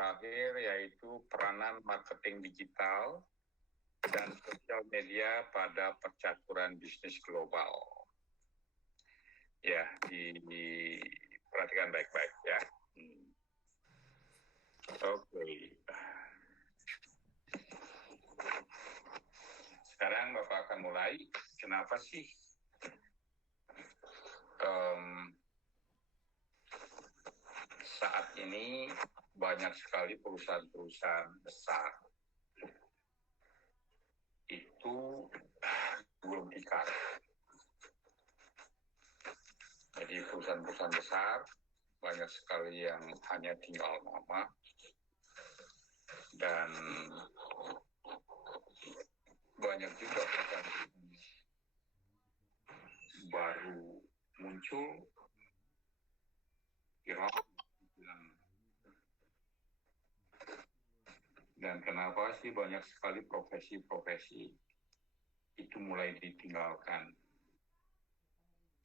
terakhir yaitu peranan marketing digital dan sosial media pada percaturan bisnis global. Ya, diperhatikan baik-baik ya. Oke. Sekarang Bapak akan mulai. Kenapa sih saat ini banyak sekali perusahaan-perusahaan besar itu belum ikat. Jadi perusahaan-perusahaan besar banyak sekali yang hanya tinggal nama dan banyak juga perusahaan baru muncul dan kenapa sih banyak sekali profesi-profesi itu mulai ditinggalkan.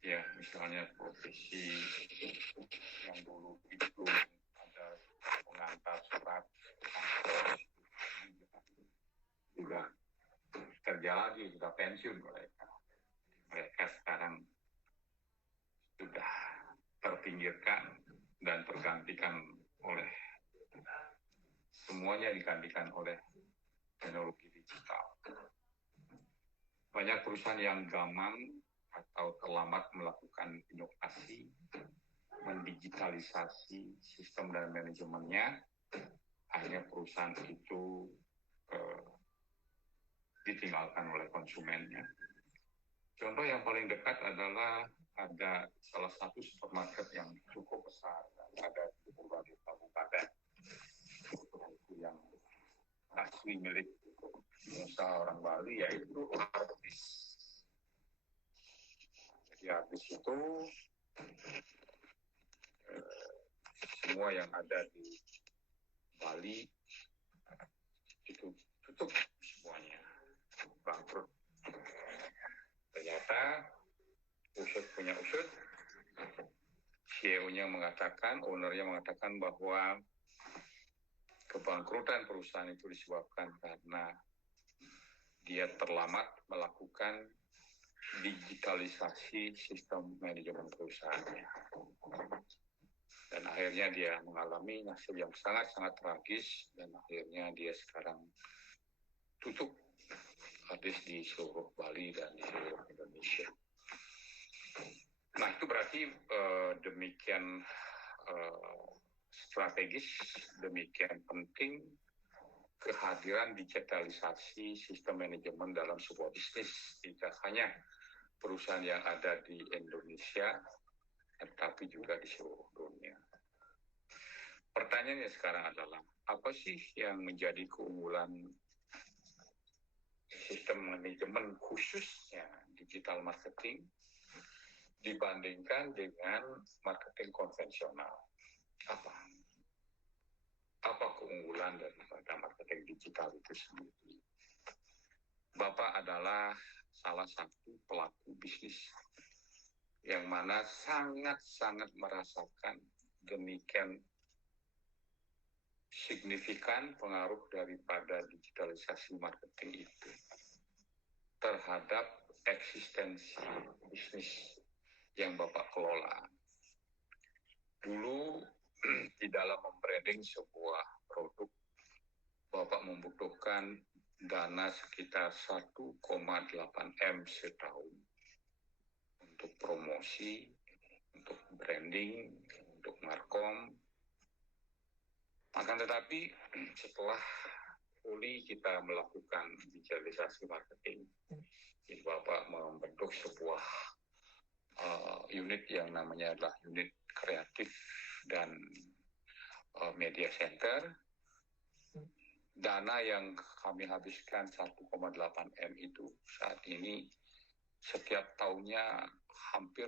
Ya, misalnya profesi yang dulu itu ada pengantar surat juga kerja lagi, sudah pensiun mereka sekarang sudah terpinggirkan dan tergantikan oleh semuanya digantikan oleh teknologi digital. Banyak perusahaan yang gamang atau terlambat melakukan inovasi, mendigitalisasi sistem dan manajemennya, akhirnya perusahaan itu ditinggalkan oleh konsumennya. Contoh yang paling dekat adalah ada salah satu supermarket yang cukup besar, ada di berbagai kabupaten, yang asli milik pengusaha orang Bali, yaitu Artis. Jadi Artis itu semua yang ada di Bali itu tutup semuanya, bangkrut. Ternyata usut punya usut, CEO-nya mengatakan, ownernya mengatakan bahwa kebangkrutan perusahaan itu disebabkan karena dia terlambat melakukan digitalisasi sistem manajemen perusahaannya. Dan akhirnya dia mengalami nasib yang sangat-sangat tragis dan akhirnya dia sekarang tutup habis di seluruh Bali dan di seluruh Indonesia. Nah, itu berarti demikian strategis, demikian penting kehadiran digitalisasi sistem manajemen dalam sebuah bisnis, tidak hanya perusahaan yang ada di Indonesia, tetapi juga di seluruh dunia. Pertanyaannya sekarang adalah, apa sih yang menjadi keunggulan sistem manajemen khususnya digital marketing dibandingkan dengan marketing konvensional? Apa keunggulan daripada marketing digital itu sendiri? Bapak adalah salah satu pelaku bisnis yang mana sangat-sangat merasakan demikian signifikan pengaruh daripada digitalisasi marketing itu terhadap eksistensi bisnis yang Bapak kelola. Dulu di dalam membranding sebuah produk, Bapak membutuhkan dana sekitar 1,8 M setahun untuk promosi, untuk branding, untuk markom. Akan tetapi setelah fully kita melakukan digitalisasi marketing, Bapak membentuk sebuah unit yang namanya adalah unit kreatif dan media center. Dana yang kami habiskan 1,8 M itu saat ini setiap tahunnya hampir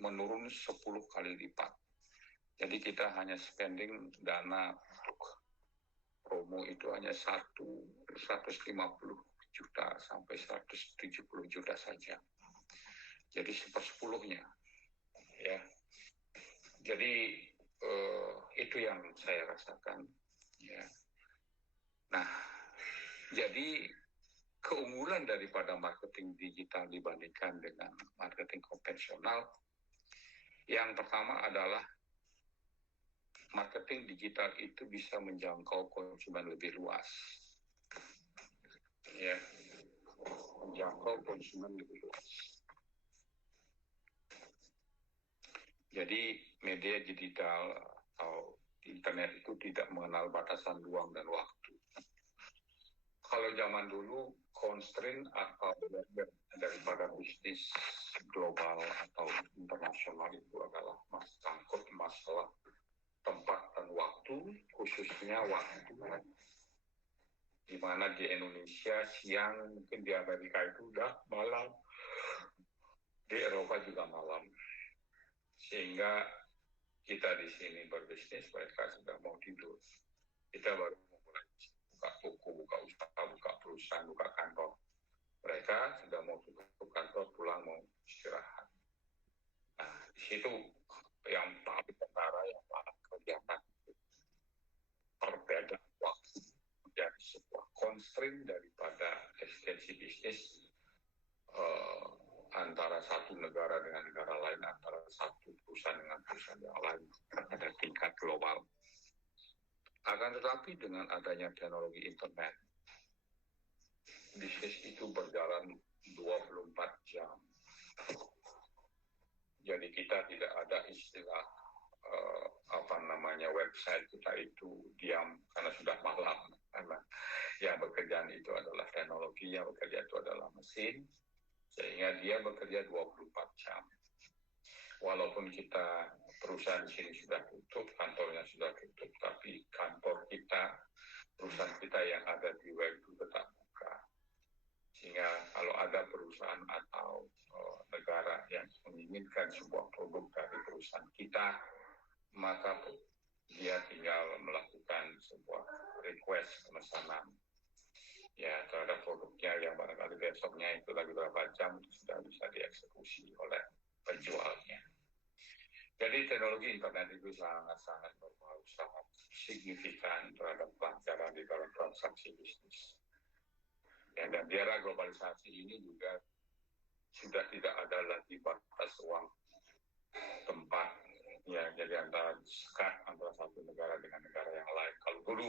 menurun 10 kali lipat. Jadi kita hanya spending dana untuk promo itu hanya 150 juta sampai 170 juta saja. Jadi 1/10-nya. Ya. Jadi itu yang saya rasakan. Ya. Nah, jadi keunggulan daripada marketing digital dibandingkan dengan marketing konvensional, yang pertama adalah marketing digital itu bisa menjangkau konsumen lebih luas. Ya, menjangkau konsumen lebih luas. Jadi media digital atau internet itu tidak mengenal batasan ruang dan waktu. Kalau zaman dulu, constraint atau daripada bisnis global atau internasional itu adalah sangkut masalah tempat dan waktu, khususnya waktu. Di mana di Indonesia siang, mungkin di Amerika itu udah malam, di Eropa juga malam. Sehingga kita di sini berbisnis, mereka sudah mau tidur. Kita baru mulai buka toko, buka usaha, buka perusahaan, buka kantor. Mereka sudah mau tutup kantor, pulang mau istirahat. Nah, di situ yang paling ketara, yang paling kelihatan perbedaan waktu menjadi sebuah constraint daripada eksistensi bisnis antara satu negara dengan negara lain, antara satu perusahaan dengan perusahaan yang lain pada tingkat global. Akan tetapi dengan adanya teknologi internet, bisnis itu berjalan 24 jam. Jadi kita tidak ada istilah website kita itu diam karena sudah malam. Karena yang bekerjaan itu adalah teknologi, yang bekerja itu adalah mesin, sehingga dia bekerja 24 jam. Walaupun kita perusahaan di sini sudah tutup, kantornya sudah tutup, tapi kantor kita, perusahaan kita yang ada di web itu tetap buka. Sehingga kalau ada perusahaan atau negara yang menginginkan sebuah produk dari perusahaan kita, maka dia tinggal melakukan sebuah request pemesanan ya terhadap produknya yang barangkali besoknya itu lagi berapa jam itu sudah bisa dieksekusi oleh penjualnya. Jadi teknologi internet itu sangat-sangat berpengaruh, sangat signifikan terhadap pelancaran di dalam transaksi bisnis. Ya, dan di era globalisasi ini juga sudah tidak ada lagi batas ruang tempat, ya, jadi antara sekat antara satu negara dengan negara yang lain. Kalau dulu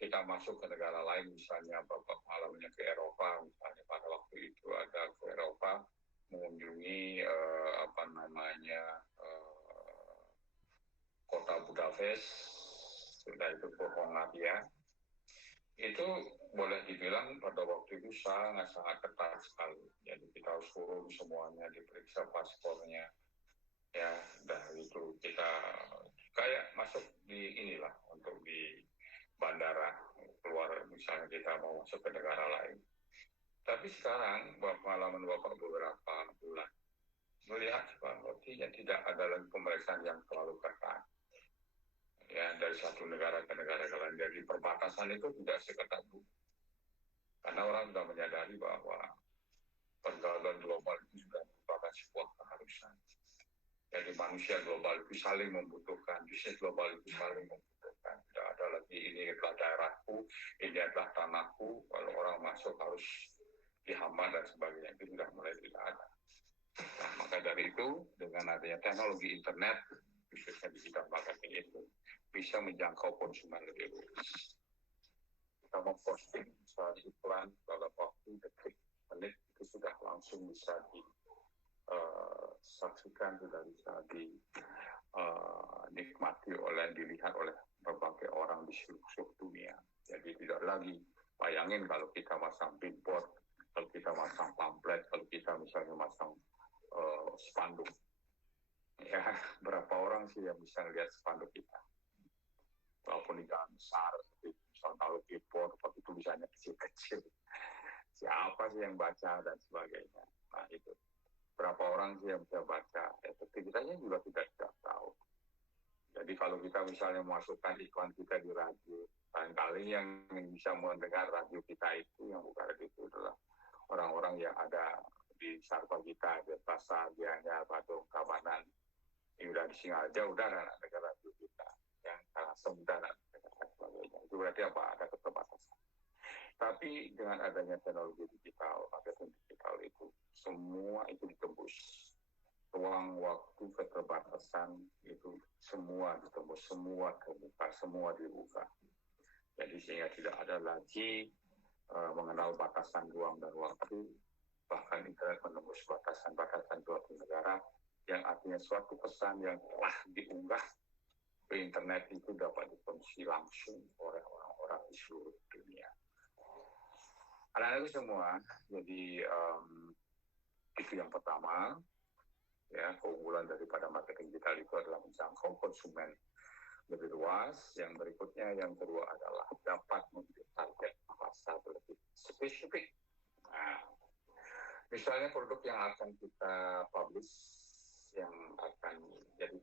kita masuk ke negara lain, misalnya bapak malamnya ke Eropa, misalnya pada waktu itu ada ke Eropa mengunjungi kota Budapest, sudah itu ke Hongaria, itu boleh dibilang pada waktu itu sangat-sangat ketat sekali. Jadi kita harus turun semuanya, diperiksa paspornya, ya, dari itu kita kayak masuk di inilah untuk di bandara keluar, misalnya kita mau masuk ke negara lain. Tapi sekarang pengalaman bapak beberapa bulan melihat sepertinya tidak ada lagi pemeriksaan yang terlalu ketat. Ya, dari satu negara ke negara lain. Jadi perbatasan itu tidak seketat dulu. Karena orang sudah menyadari bahwa pergaulan global itu sudah merupakan sebuah keharusan. Jadi manusia global itu saling membutuhkan, bisnis global itu saling membutuhkan. Tidak ada lagi ini adalah daerahku, ini adalah tanahku, kalau orang masuk harus dihambat dan sebagainya, itu sudah mulai tidak ada. Nah, maka dari itu, dengan adanya teknologi internet, khususnya digital marketing itu, bisa menjangkau konsumen lebih luas. Kita memposting misalnya iklan dalam waktu detik, menit, itu sudah langsung bisa disaksikan, sudah bisa dinikmati dilihat oleh berbagai orang di seluruh dunia. Jadi tidak lagi, bayangin kalau kita masang billboard, kalau kita masang pamflet, kalau kita misalnya masang spanduk, ya berapa orang sih yang bisa lihat spanduk kita? Walaupun di dalam besar, misalnya kalau billboard, waktu tulisannya kecil-kecil, siapa sih yang baca dan sebagainya. Nah itu, berapa orang sih yang bisa baca? Efektivitasnya juga kita tidak tahu. Jadi kalau kita misalnya memasukkan iklan kita di radio, barangkali yang bisa mendengar radio kita itu, yang buka radio itu adalah orang-orang yang ada di Sarpa kita, di Pasar, di Anyar, Badung, Kabanan, yang udah di Singaja, udah anak negara radio kita, yang sangat semudah anak negara sebagainya. Itu berarti Tapi dengan adanya teknologi digital, marketing digital itu semua itu ditembus. Ruang waktu keterbatasan itu semua ditembus, semua terbuka, semua dibuka. Jadi sehingga tidak ada lagi mengenal batasan ruang dan waktu, bahkan internet menembus batasan-batasan suatu negara, yang artinya suatu pesan yang telah diunggah ke internet itu dapat dikonsumsi langsung oleh orang-orang di seluruh dunia. Anak-anakku semua, jadi itu yang pertama. Ya, keunggulan daripada marketing digital itu adalah menjangkau konsumen lebih luas. Yang berikutnya, yang kedua adalah dapat memilih target pasar lebih spesifik. Nah, misalnya produk yang akan kita publish, yang akan jadi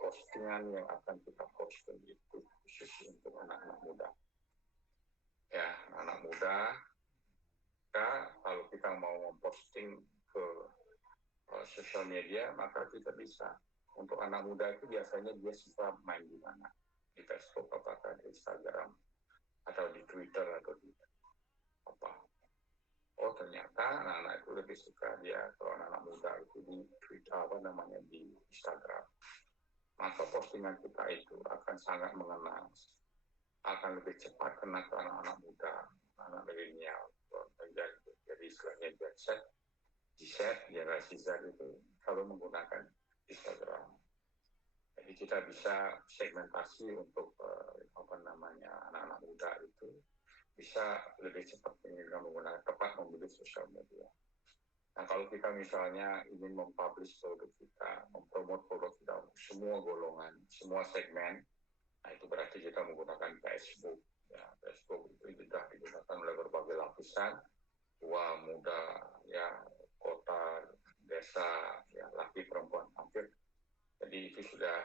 postingan yang akan kita posting itu khusus untuk anak-anak muda. Ya, anak muda, kalau kita mau memposting ke sosial media, maka kita bisa. Untuk anak muda itu biasanya dia suka main di mana? Di Facebook, apakah di Instagram, atau di Twitter, atau di apa? Oh, ternyata anak-anak itu lebih suka dia, kalau anak muda itu di Twitter, di Instagram. Maka postingan kita itu akan sangat mengena, akan lebih cepat kena ke anak-anak muda, anak milenial. Jadi istilahnya generasi Z itu selalu menggunakan Instagram. Jadi kita bisa segmentasi untuk anak-anak muda itu bisa lebih cepat menggunakan tepat memilih sosial media. Nah, kalau kita misalnya ingin mempublish produk kita, mempromot produk kita untuk semua golongan, semua segmen, nah itu berarti kita menggunakan Facebook. Ya, Facebook itu sudah digunakan oleh berbagai lapisan, tua, muda, ya, kota, desa, ya, laki, perempuan, hampir. Jadi itu sudah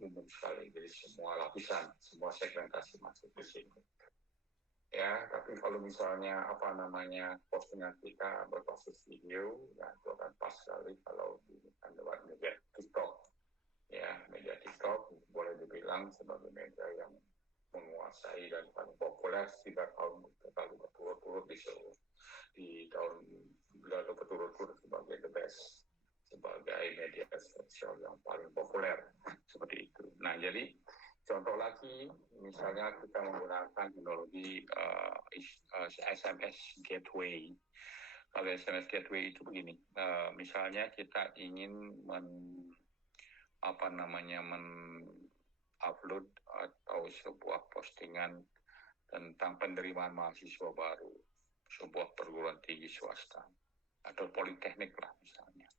umum sekali. Jadi semua lapisan, semua segmentasi masuk di sini. Ya, tapi kalau misalnya postingan kita berbasis video, ya itu akan pas sekali kalau lewat media TikTok. Ya, media TikTok boleh dibilang sebagai media yang menguasai dan paling populer 3 tahun berturut-turut di tahun berturut-turut sebagai the best, sebagai media sosial yang paling populer seperti itu. Nah, jadi contoh lagi, misalnya kita menggunakan teknologi SMS gateway. Kalau SMS gateway itu begini, misalnya kita ingin upload atau sebuah postingan tentang penerimaan mahasiswa baru, sebuah perguruan tinggi swasta atau politeknik lah misalnya.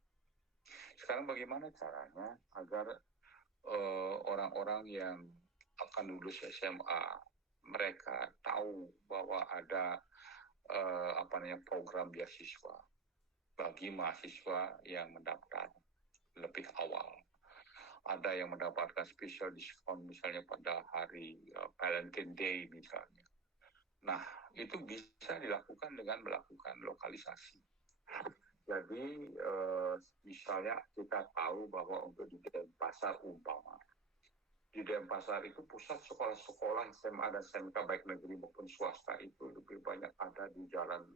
Sekarang bagaimana caranya agar orang-orang yang akan lulus SMA mereka tahu bahwa ada program beasiswa bagi mahasiswa yang mendaftar lebih awal. Ada yang mendapatkan special discount misalnya pada hari Valentine Day misalnya. Nah, itu bisa dilakukan dengan melakukan lokalisasi. Jadi misalnya kita tahu bahwa untuk di Denpasar umpama, di Denpasar itu pusat sekolah-sekolah SMA dan SMK baik negeri maupun swasta itu lebih banyak ada di jalan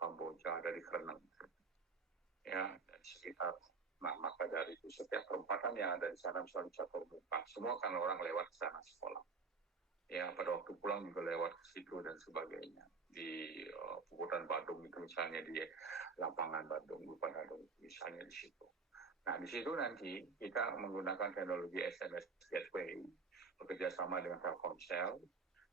Kamboja, ada di Kreneng, ya, dan sekitar. Nah, maka dari itu setiap perempatan yang ada di sana misalnya Catur Muka, semua kan orang lewat ke sana sekolah. Ya, pada waktu pulang juga lewat ke situ dan sebagainya. Di Pukutan Badung itu misalnya di lapangan Badung, misalnya di situ. Nah, di situ nanti kita menggunakan teknologi SMS Gateway, bekerjasama dengan Telkomsel.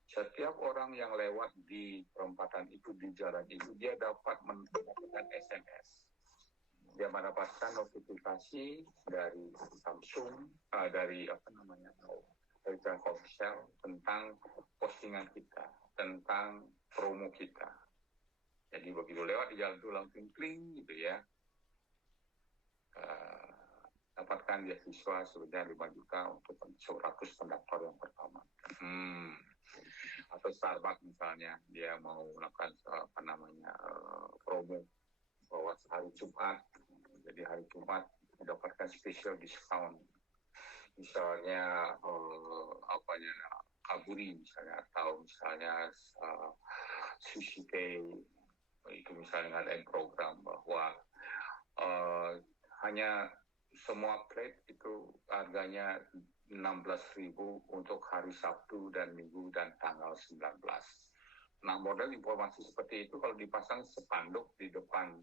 Setiap orang yang lewat di perempatan itu, di jalan itu, dia dapat mendapatkan SMS. Dia mendapatkan notifikasi dari Samsung, dari Telkomsel tentang postingan kita, tentang promo kita. Jadi begitu lewat di jalan itu langsung kling gitu ya. Dapatkan beasiswa sebanyak 5 juta untuk 100 pendaftar yang pertama. Atau Starbucks misalnya, dia mau melakukan promo bahwa hari Jumat, jadi hari Jumat mendapatkan special discount. Misalnya taburi misalnya, atau misalnya Sushi Pay, itu misalnya ngadain program bahwa hanya semua plate itu harganya 16.000 untuk hari Sabtu dan Minggu dan tanggal 19. Nah, model informasi seperti itu kalau dipasang sepanduk di depan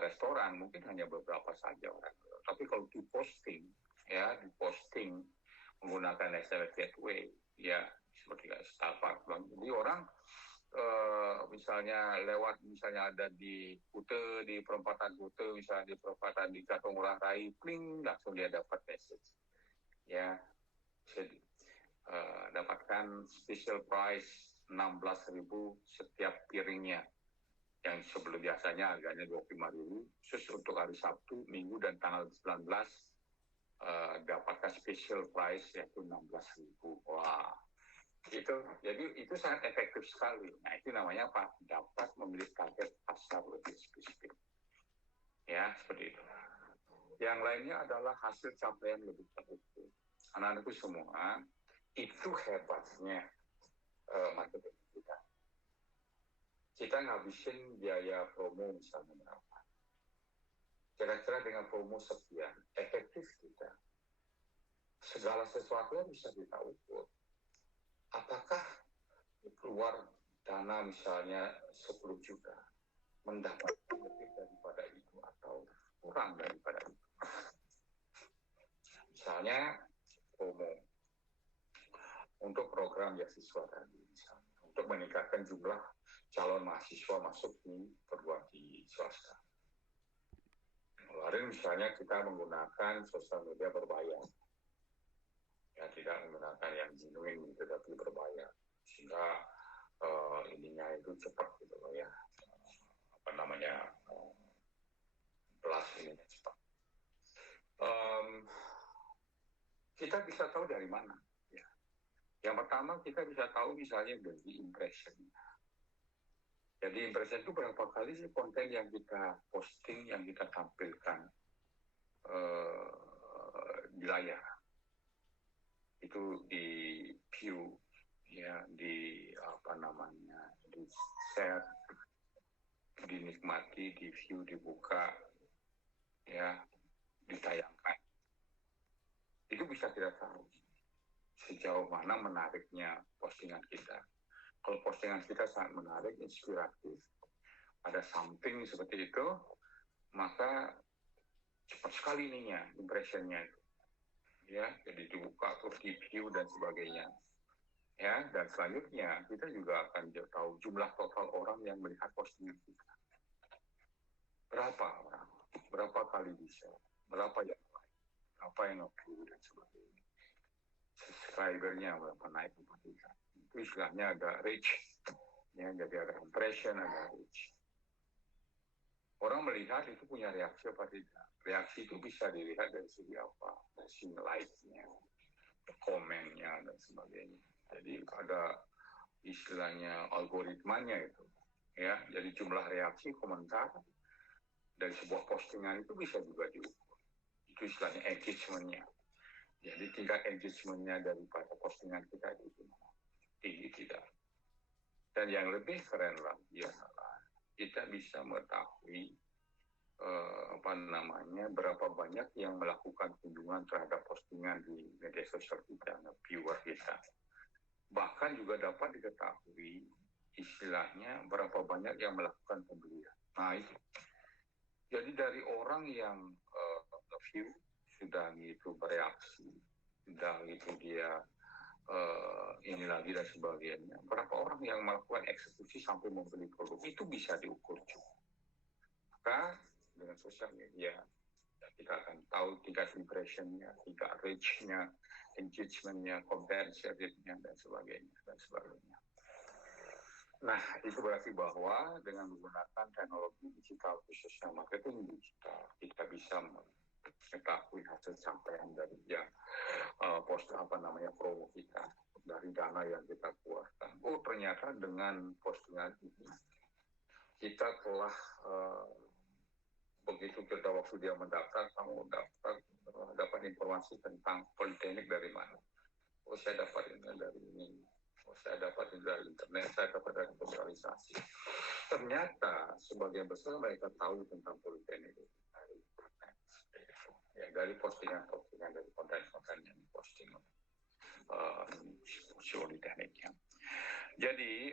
restoran mungkin hanya beberapa saja orang. Tapi kalau diposting menggunakan SMS gateway, ya seperti Starbucks, jadi orang misalnya lewat, misalnya ada di Kute, di perempatan Kute, misalnya di perempatan di Gatong Ngurah Rai, pling, langsung dia dapat message. Ya, dapatkan special price 16.000 setiap piringnya, yang sebelum biasanya harganya 25.000, khusus untuk hari Sabtu, Minggu, dan tanggal 19 dapatkan special price yaitu 16.000. Wah, jadi itu sangat efektif sekali. Nah, itu namanya apa? Dapat memilih target pasar lebih spesifik. Ya, seperti itu. Yang lainnya adalah hasil capaian lebih terukur. Anak-anakku semua, itu hebatnya marketing kita. Kita ngabisin biaya promo misalnya berapa. Kira-kira dengan promo sekian, efektif kita. Segala sesuatu bisa kita ukur. Apakah keluar dana misalnya 10 juta, mendapatkan lebih daripada itu atau kurang daripada itu. Misalnya promo untuk program beasiswa tadi, misalnya, untuk meningkatkan jumlah calon mahasiswa masuk di perguruan tinggi swasta. Kemarin misalnya kita menggunakan sosial media berbayar, ya tidak menggunakan yang genuine tetapi berbayar, sehingga ininya itu cepat gitu loh ya, kelas ini cepat. Kita bisa tahu dari mana ya. Yang pertama kita bisa tahu misalnya dari impression. Jadi impression itu berapa kali sih konten yang kita posting, yang kita tampilkan di layar, itu di view, ya, di di share, dinikmati, di view, dibuka, ya, ditayangkan. Itu bisa kita tahu sejauh mana menariknya postingan kita. Kalau postingan kita sangat menarik, inspiratif, ada something seperti itu, maka cepat sekali ininya, impressionnya itu. Ya, jadi dibuka, terus di view dan sebagainya. Ya, dan selanjutnya kita juga akan tahu jumlah total orang yang melihat postingan kita. Berapa orang, berapa kali bisa, berapa yang like, berapa yang view dan sebagainya. Subscribernya berapa naik, berapa tidak. Itu istilahnya ada reach. Ya, jadi ada impression, ada reach. Orang melihat itu punya reaksi apa tidak. Reaksi itu bisa dilihat dari segi apa, dari segi like-nya, komennya dan sebagainya. Jadi ada istilahnya algoritmanya itu, ya. Jadi jumlah reaksi, komentar dari sebuah postingan itu bisa juga diukur. Itu istilahnya engagement-nya. Jadi tingkat engagement-nya daripada postingan kita itu tinggi tidak. Dan yang lebih keren lagi adalah kita bisa mengetahui berapa banyak yang melakukan kunjungan terhadap postingan di media sosial kita, viewer kita. Bahkan juga dapat diketahui istilahnya berapa banyak yang melakukan pembelian. Nah, itu. Jadi dari orang yang view, sudah gitu bereaksi, sudah gitu dia ini lagi dan sebagainya. Berapa orang yang melakukan eksekusi sampai membeli produk, itu bisa diukur juga. Maka dengan sosial media kita akan tahu tingkat impression-nya, tingkat reach-nya, engagement-nya, conversion rate-nya, dan sebagainya. Nah, itu berarti bahwa dengan menggunakan teknologi digital, khususnya marketing digital, kita bisa mengetahui hasil capaian dari promo kita, dari dana yang kita keluarkan. Oh, ternyata dengan postingan ini kita telah begitu kita waktu dia mendaftar, kamu dapat informasi tentang politeknik dari mana. oh saya dapat ini dari ini, oh saya dapat ini dari internet, saya dapat dari sosialisasi. Ternyata sebagian besar mereka tahu tentang politeknik itu dari internet, ya, dari postingan-postingan, dari konten-konten yang diposting politekniknya. Jadi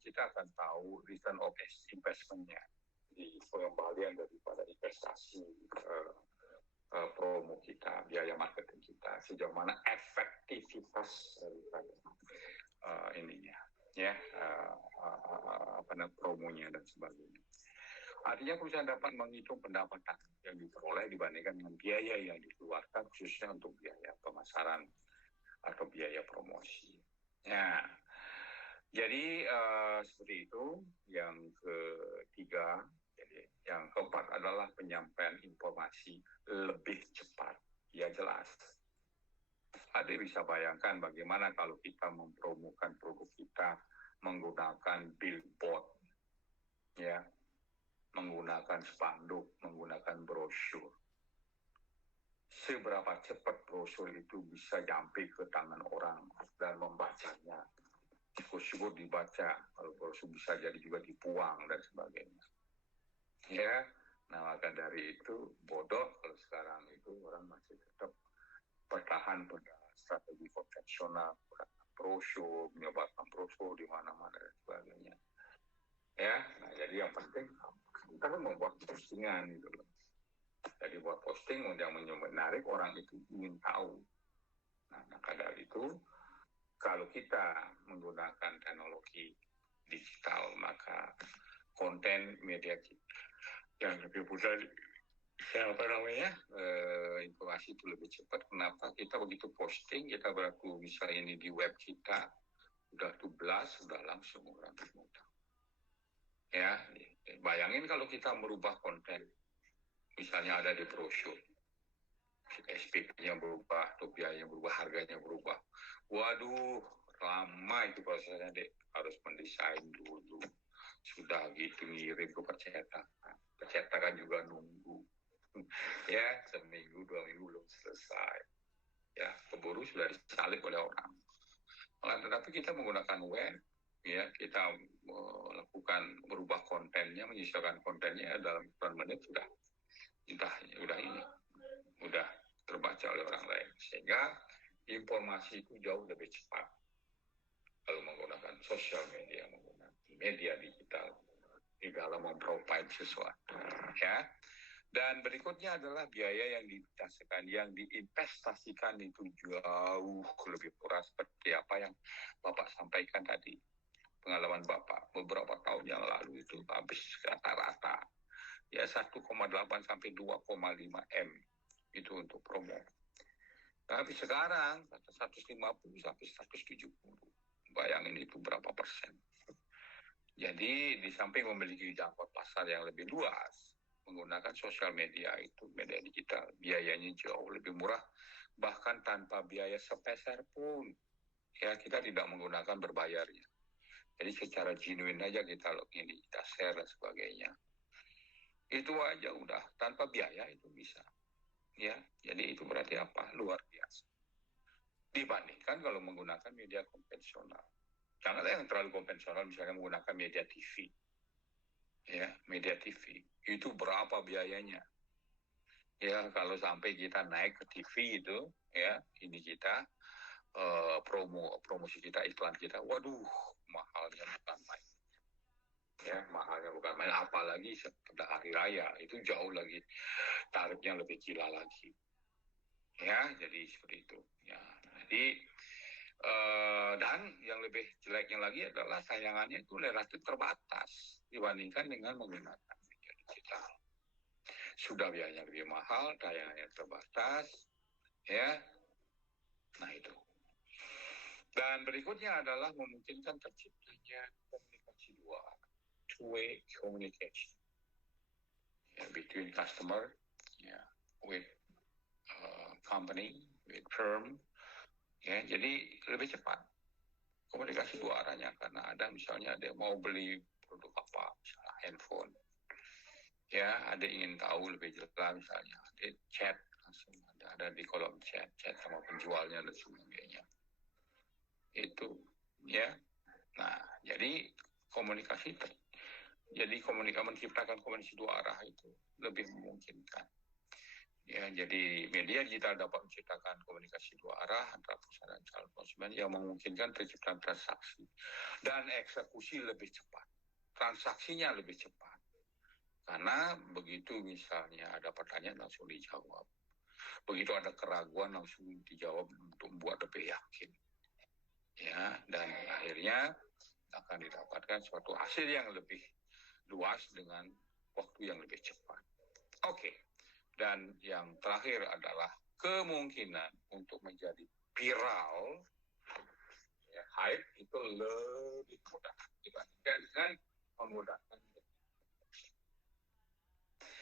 kita akan tahu return of investment-nya di pengembalian daripada investasi promo kita, biaya marketing kita, sejauh mana efektivitas daripada ininya, ya, promonya dan sebagainya. Artinya perusahaan dapat menghitung pendapatan yang diperoleh dibandingkan dengan biaya yang dikeluarkan khususnya untuk biaya pemasaran atau biaya promosi. Ya, jadi seperti itu. Yang ketiga, jadi yang keempat adalah penyampaian informasi lebih cepat. Ya jelas. Anda bisa bayangkan bagaimana kalau kita mempromokan produk kita menggunakan billboard, ya, menggunakan spanduk, menggunakan brosur. Seberapa cepat brosur itu bisa sampai ke tangan orang dan membacanya. Syukur-syukur dibaca, kalau brosur bisa jadi juga dibuang dan sebagainya. Ya, nah maka dari itu bodoh kalau sekarang itu orang masih tetap bertahan pada strategi konvensional, brosur, menyebarkan brosur di mana-mana dan sebagainya. Ya, nah jadi yang penting kita membuat postingan gitu loh. Jadi buat posting yang menarik orang itu ingin tahu. Nah, maka dari itu kalau kita menggunakan teknologi digital, maka konten media kita yang lebih mudah, informasi itu lebih cepat. Kenapa? Kita begitu posting, kita berlaku misalnya ini di web kita, udah 12, sudah langsung orang mudah. Ya, bayangin kalau kita merubah konten, misalnya ada di brosur, SPP-nya berubah, atau biayanya berubah, harganya berubah. Waduh, lama itu prosesnya, Dek. Harus mendesain dulu. Sudah gitu ngirim ke percetakan. Percetakan juga nunggu. Ya, seminggu, 2 minggu belum selesai. Ya, keburu sudah disalib oleh orang. Tetapi kita menggunakan web, ya, kita melakukan merubah kontennya, menyesuaikan kontennya dalam 1 menit sudah terbaca oleh orang lain, sehingga informasi itu jauh lebih cepat kalau menggunakan sosial media, menggunakan media digital di dalam memprovide sesuatu, ya. Dan berikutnya adalah biaya yang diinvestasikan itu jauh lebih murah, seperti apa yang Bapak sampaikan tadi. Pengalaman Bapak beberapa tahun yang lalu itu habis rata-rata ya 1,8 sampai 2,5 M itu untuk promo. Tapi sekarang 150 sampai 170. Bayangin itu berapa persen. Jadi di samping memiliki jangkauan pasar yang lebih luas, menggunakan sosial media itu, media digital, biayanya jauh lebih murah, bahkan tanpa biaya sepeser pun. Ya, kita tidak menggunakan berbayarnya. Jadi secara genuine aja kita login, kita share dan sebagainya. Itu aja udah, tanpa biaya itu bisa. Ya, jadi itu berarti apa? Luar biasa. Dibandingkan kalau menggunakan media konvensional. Janganlah yang terlalu konvensional, misalnya menggunakan media TV. Ya, media TV. Itu berapa biayanya? Ya, kalau sampai kita naik ke TV itu, ya, ini kita, promosi kita, iklan kita, waduh, mahalnya bukan main. Ya, mahalnya bukan main, apalagi setelah hari raya, itu jauh lagi, tarifnya lebih gila lagi. Ya, jadi seperti itu. Ya, jadi dan yang lebih jeleknya lagi adalah tayangannya itu relatif terbatas dibandingkan dengan menggunakan media digital. Sudah biayanya lebih mahal, tayangannya terbatas, ya. Nah itu. Dan berikutnya adalah memungkinkan terciptanya komunikasi dua, two-way communication, between customer, with company, with firm. Ya, jadi lebih cepat komunikasi dua arahnya, karena ada misalnya ada mau beli produk apa, misalnya handphone, ya, ada ingin tahu lebih jelas, misalnya ada chat langsung, ada di kolom chat sama penjualnya dan sebagainya. itu ya. Nah, jadi menciptakan komunikasi dua arah itu lebih memungkinkan. Ya, jadi media digital dapat menciptakan komunikasi dua arah antara perusahaan dan calon konsumen yang memungkinkan terciptaan transaksi dan eksekusi lebih cepat. Transaksinya lebih cepat. Karena begitu misalnya ada pertanyaan langsung dijawab. Begitu ada keraguan langsung dijawab untuk membuat lebih yakin. Ya, dan akhirnya akan didapatkan suatu hasil yang lebih luas dengan waktu yang lebih cepat. Oke. Dan yang terakhir adalah kemungkinan untuk menjadi viral, ya, hype itu lebih mudah dibandingkan dengan memudahkan.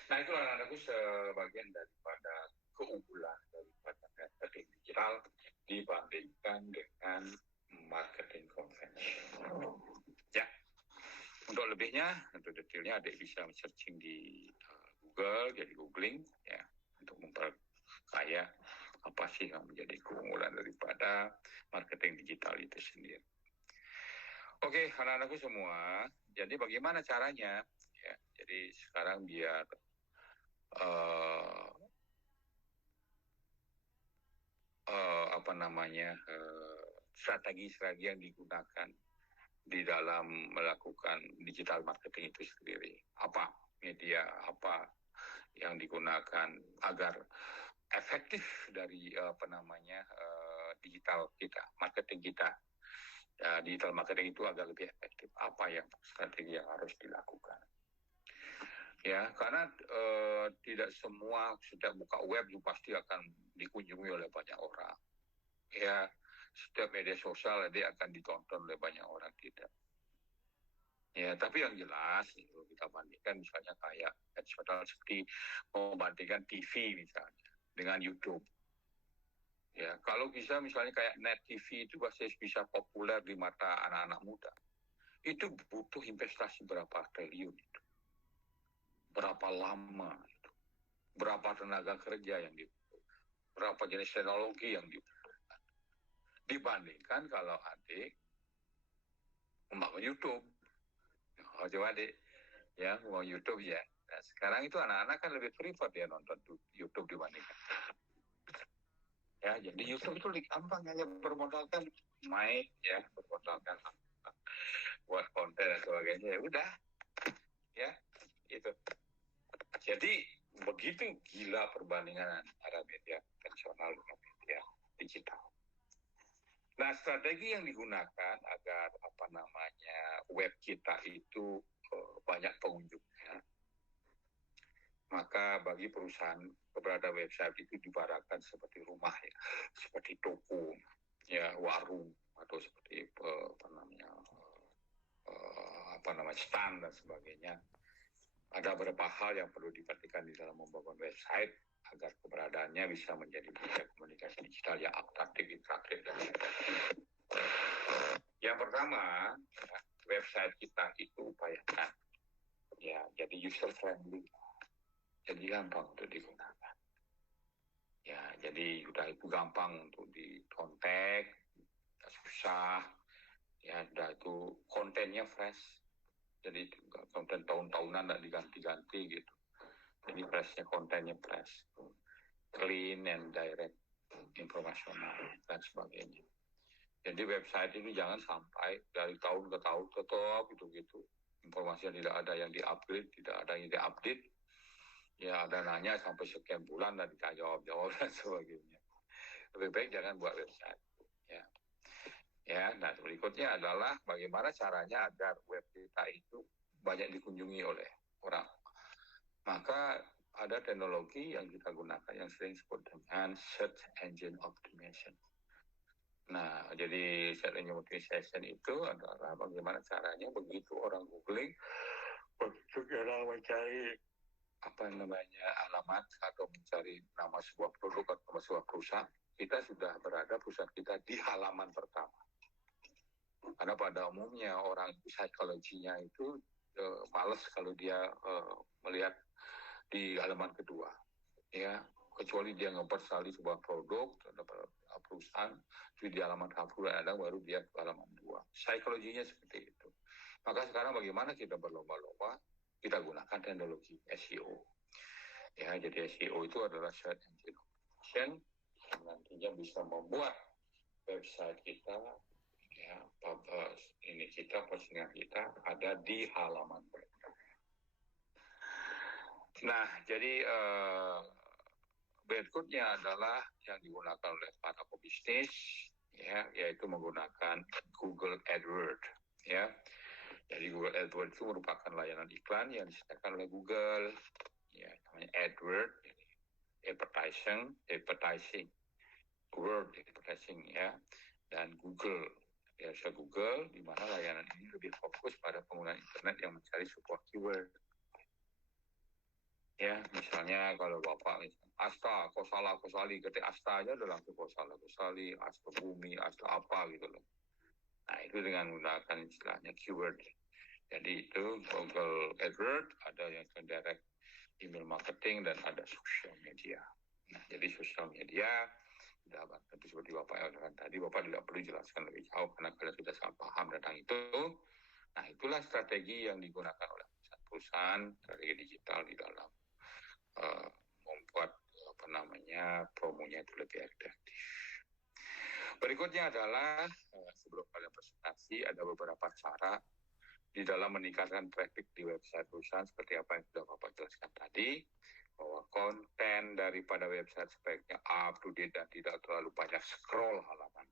Nah, itu anak-anakku sebagian daripada keunggulan daripada marketing digital dibandingkan dengan marketing konvensional. Ya, untuk lebihnya, untuk detailnya adik bisa searching di Google, jadi googling ya, untuk memperkaya apa sih yang menjadi keunggulan daripada marketing digital itu sendiri. Oke, anak-anakku semua, jadi bagaimana caranya? Ya, jadi sekarang biar strategi-strategi yang digunakan di dalam melakukan digital marketing itu sendiri. Apa media, apa yang digunakan agar efektif dari digital kita, marketing kita. Digital marketing itu agar lebih efektif. Apa yang strategi yang harus dilakukan? Ya, karena tidak semua setiap buka web pasti akan dikunjungi oleh banyak orang. Ya, setiap media sosial dia akan ditonton oleh banyak orang, tidak. Ya, tapi yang jelas itu kita bandingkan misalnya kayak seperti membandingkan TV misalnya dengan YouTube. Ya, kalau bisa misalnya kayak Net TV itu pasti bisa populer di mata anak-anak muda. Itu butuh investasi berapa triliun itu. Berapa lama itu. Berapa tenaga kerja yang dibutuhkan. Berapa jenis teknologi yang dibutuhkan. Dibandingkan kalau adik membangun YouTube. Oh, coba adik ya membangun YouTube ya. Nah, sekarang itu anak-anak kan lebih prefer dia nonton YouTube dibandingkan. Ya, jadi YouTube itu gampang, hanya bermodalkan mic ya, bermodalkan buat konten dan sebagainya, ya udah ya itu. Jadi begitu gila perbandingan antara media konvensional dengan media digital. Nah, strategi yang digunakan agar web kita itu banyak pengunjungnya, maka bagi perusahaan keberadaan website itu diibaratkan seperti rumah ya, seperti toko ya, warung atau seperti stand dan sebagainya. Ada beberapa hal yang perlu diperhatikan di dalam membangun website agar keberadaannya bisa menjadi media komunikasi digital yang atraktif, interaktif, dan efektif. Yang pertama, website kita itu upayakan ya jadi user friendly, jadi gampang untuk digunakan. Ya, jadi udah itu gampang untuk dikontak, susah. Ya, udah itu kontennya fresh. Jadi konten tahun-tahunan tidak diganti-ganti gitu. Jadi freshnya, kontennya fresh, clean and direct, informasional dan sebagainya. Jadi website itu jangan sampai dari tahun ke tahun tetap gitu-gitu. Informasinya tidak ada yang diupgrade, tidak ada yang diupdate. Ya ada nanya sampai sekian bulan dan dijawab-jawab dan sebagainya. Lebih baik jangan buat website. Ya, nah berikutnya adalah bagaimana caranya agar web kita itu banyak dikunjungi oleh orang. Maka ada teknologi yang kita gunakan yang sering disebut dengan search engine optimization. Nah, jadi search engine optimization itu adalah bagaimana caranya begitu orang googling, begitu orang mencari alamat atau mencari nama sebuah produk atau sebuah perusahaan, kita sudah berada perusahaan kita di halaman pertama. Karena pada umumnya orang psikologinya itu malas kalau dia melihat di halaman kedua, ya kecuali dia ngepercali sebuah produk perusahaan, di halaman 1 ada baru dia ke halaman 2. Psikologinya seperti itu. Maka sekarang bagaimana kita berlomba-lomba, kita gunakan teknologi SEO. Ya, jadi SEO itu adalah search engine optimization yang nantinya bisa membuat website kita, ya, postingan kita ada di halaman mereka. Nah, jadi berikutnya adalah yang digunakan oleh para pebisnis, ya, yaitu menggunakan Google AdWords, ya. Jadi Google AdWords itu merupakan layanan iklan yang disediakan oleh Google, ya, namanya AdWords, advertising, word advertising, ya, dan Google. Biasa Google, di mana layanan ini lebih fokus pada penggunaan internet yang mencari sebuah keyword. Ya, misalnya kalau Bapak Asta, Kosala, Kosali, ketik Asta aja udah langsung Kosala, Kosali, Asta Bumi, Asta apa gitu loh. Nah, itu dengan menggunakan istilahnya keyword. Jadi itu Google AdWords, ada yang direct email marketing, dan ada social media. Nah, jadi social media, tentu seperti Bapak yang katakan tadi, Bapak tidak perlu jelaskan lebih jauh karena kalian sudah sangat paham tentang itu. Nah, itulah strategi yang digunakan oleh perusahaan strategi digital di dalam membuat promonya itu lebih efektif. Berikutnya adalah sebelum kalian presentasi ada beberapa cara di dalam meningkatkan traffic di website perusahaan seperti apa yang sudah Bapak jelaskan tadi, bahwa konten daripada website sebaiknya up to date dan tidak terlalu banyak scroll halaman.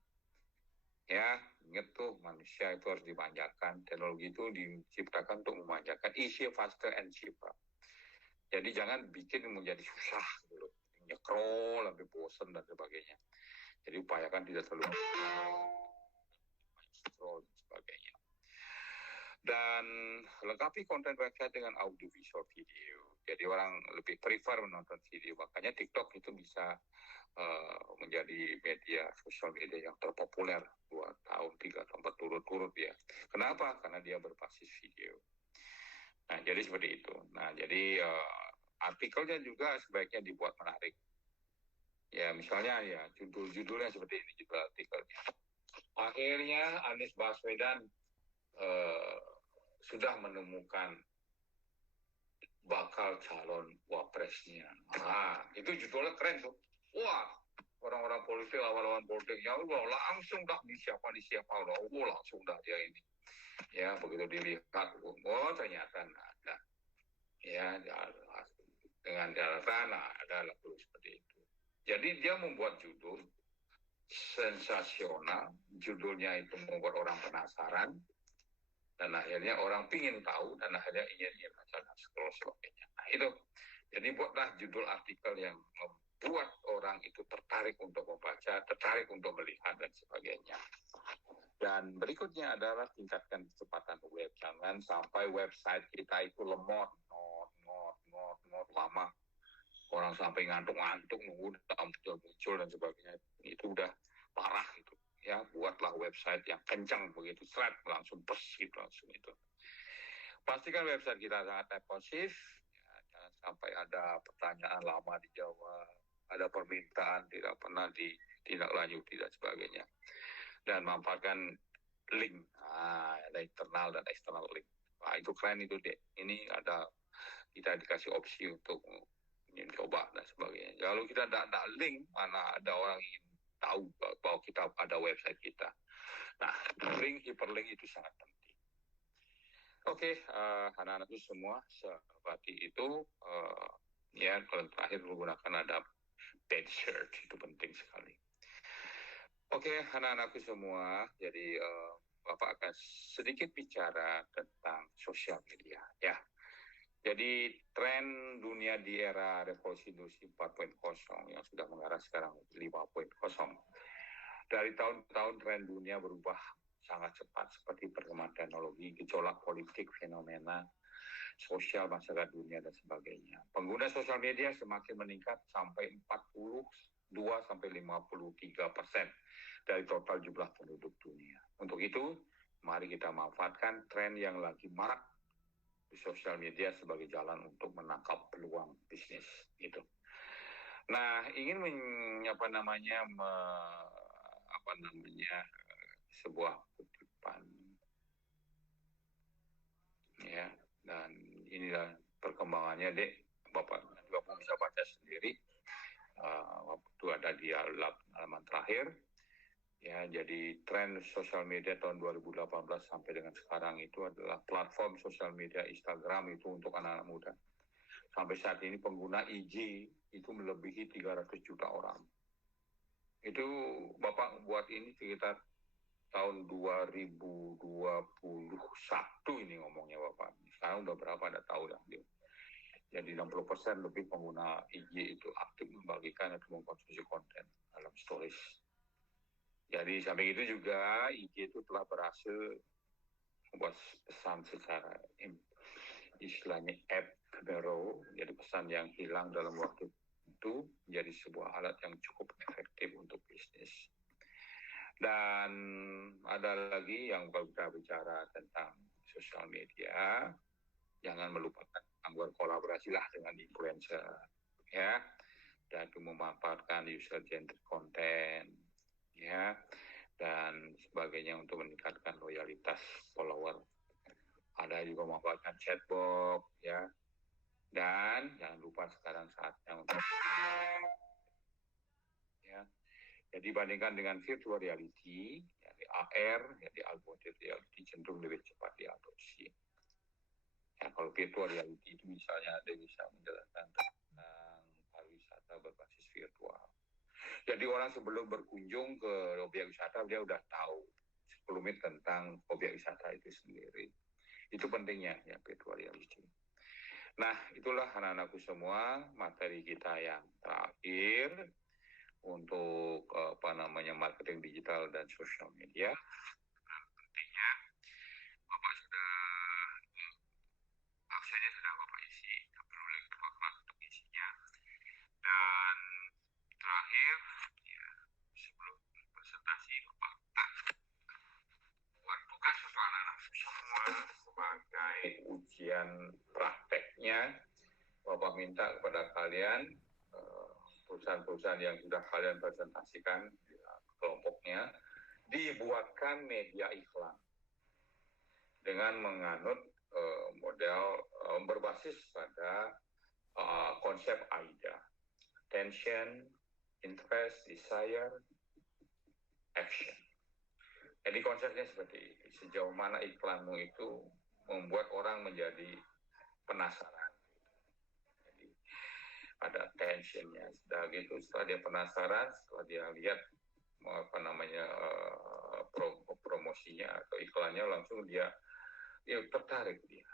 Ya, ingat tuh, manusia itu harus dimanjakan. Teknologi itu diciptakan untuk memanjakan, easier, faster, and cheaper. Jadi jangan bikin menjadi susah gitu, scroll sampai bosan dan sebagainya. Jadi upayakan tidak terlalu scroll dan sebagainya. Dan lengkapi konten website dengan audio visual video. Jadi orang lebih prefer menonton video. Makanya TikTok itu bisa menjadi media sosial media yang terpopuler 2 tahun, 3 tahun berturut-turut ya. Kenapa? Karena dia berbasis video. Nah, jadi seperti itu. Nah, jadi artikelnya juga sebaiknya dibuat menarik. Ya, misalnya ya judulnya seperti ini, judul artikelnya. Akhirnya Anies Baswedan sudah menemukan bakal calon wapresnya. Nah, itu judulnya keren tuh. Wah, orang-orang politik, lawan-lawan politiknya, langsung dah di siapa, langsung dah dia ini. Ya, begitu dilihat, ternyata ada. Ya, dengan catatan ada lagu seperti itu. Jadi dia membuat judul sensasional, judulnya itu membuat orang penasaran, dan akhirnya orang pingin tahu, dan akhirnya ingin baca dan scroll sebagainya. Nah itu, jadi buatlah judul artikel yang membuat orang itu tertarik untuk membaca, tertarik untuk melihat dan sebagainya. Dan berikutnya adalah tingkatkan kecepatan web. Jangan sampai website kita itu lemot, lama. Orang sampai ngantuk-ngantuk, nunggu muncul dan sebagainya. Itu udah parah gitu. Ya, buatlah website yang kencang begitu, langsung bersih langsung itu. Pastikan website kita sangat responsif, ya, jangan sampai ada pertanyaan lama dijawab, ada permintaan tidak pernah ditindaklanjuti dan sebagainya. Dan manfaatkan link, ada internal dan eksternal link. Nah, itu keren itu deh. Ini ada, kita dikasih opsi untuk coba dan sebagainya. Kalau kita tidak link, mana ada orang ingin tahu bahwa kita ada website kita. Nah, link, hyperlink itu sangat penting. Oke, anak-anakku semua seperti itu. Ya, kalau terakhir menggunakan ada paid search, itu penting sekali. Oke, anak-anakku semua, jadi Bapak akan sedikit bicara tentang sosial media, ya. Jadi tren dunia di era revolusi industri 4.0 yang sudah mengarah sekarang 5.0. Dari tahun ke tahun tren dunia berubah sangat cepat seperti perkembangan teknologi, gejolak politik, fenomena sosial masyarakat dunia dan sebagainya. Pengguna sosial media semakin meningkat sampai 42-53% dari total jumlah penduduk dunia. Untuk itu, mari kita manfaatkan tren yang lagi marak di sosial media sebagai jalan untuk menangkap peluang bisnis gitu. Nah, ingin sebuah kutipan, ya. Dan inilah perkembangannya, Dek. Bapak bisa baca sendiri. Waktu ada di halaman terakhir, ya. Jadi tren sosial media tahun 2018 sampai dengan sekarang itu adalah platform sosial media Instagram itu untuk anak-anak muda. Sampai saat ini pengguna IG itu melebihi 300 juta orang. Itu Bapak buat ini sekitar tahun 2021 ini ngomongnya Bapak. Sekarang udah berapa, ada tahu ya. Jadi 60% lebih pengguna IG itu aktif membagikan atau mengkonsumsi konten dalam stories. Jadi sampai itu juga IG itu telah berhasil membuat pesan secara istilahnya ephemeral, jadi pesan yang hilang dalam waktu itu menjadi sebuah alat yang cukup efektif untuk bisnis. Dan ada lagi yang kalau kita bicara tentang sosial media, jangan melupakan berkolaborasi lah dengan influencer, ya, dan memanfaatkan user-centered content, ya, dan sebagainya untuk meningkatkan loyalitas follower. Ada juga memanfaatkan chatbot, ya, dan jangan lupa sekarang saatnya untuk, ya, jadi dibandingkan dengan virtual reality, jadi AR, jadi augmented reality cenderung lebih cepat diadopsi. Ya, kalau virtual reality itu misalnya ada bisa menjelaskan tentang pariwisata berbasis virtual. Jadi orang sebelum berkunjung ke objek wisata dia udah tahu 10 menit tentang objek wisata itu sendiri. Itu pentingnya ya virtual reality. Nah, itulah anak-anakku semua materi kita yang terakhir untuk marketing digital dan sosial media. Pentingnya Bapak sudah aksennya sudah Bapak isi, tidak perlu lagi Bapak untuk isinya. Dan terakhir, ya, sebelum presentasi Bapak buat tugas untuk anak-anak semua sebagai ujian prakteknya, Bapak minta kepada kalian perusahaan-perusahaan yang sudah kalian presentasikan kelompoknya dibuatkan media iklan dengan menganut model berbasis pada konsep AIDA: attention, interest, desire, action. Jadi konsepnya seperti ini. Sejauh mana iklanmu itu membuat orang menjadi penasaran. Jadi ada attentionnya. Sudah gitu, setelah dia penasaran, setelah dia lihat promosinya atau iklannya, langsung dia tertarik, dia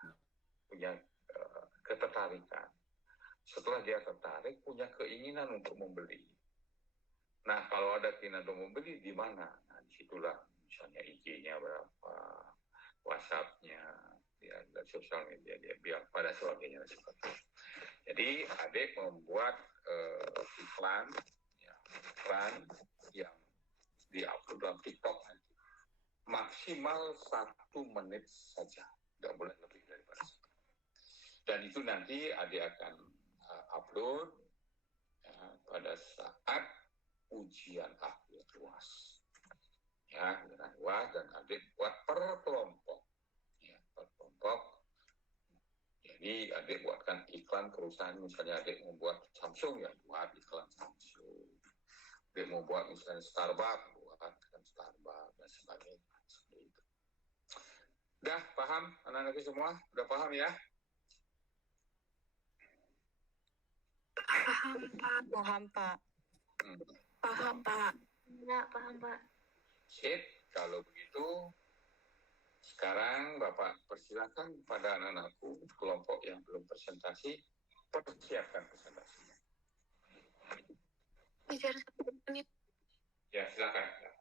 punya ketertarikan. Setelah dia tertarik, punya keinginan untuk membeli. Nah, kalau ada keinginan untuk membeli, di mana? Nah, disitulah misalnya IG-nya berapa, WhatsApp-nya, ya, dan sosial media dia, biar pada sebagainya. Jadi adik membuat iklan yang diupload dalam TikTok nanti maksimal 1 menit saja, tidak boleh lebih daripada itu. Dan itu nanti adik akan upload ya, pada saat ujian akhir UAS, ya, dengan UAS, dan adik buat per kelompok, ya, per kelompok. Jadi adik buatkan iklan perusahaan, misalnya adik membuat Samsung, ya buat iklan Samsung. Adik mau buat misalnya Starbucks, buat iklan Starbucks dan sebagainya. Seperti itu. Udah paham anak-anak semua? Udah paham ya? Paham Pak. Paham Pak. Paham Pak. Ya, paham Pak. Sip, kalau begitu sekarang Bapak persilakan pada anak-anakku kelompok yang belum presentasi, persiapkan presentasinya. Bicara 10 menit. Ya, silakan.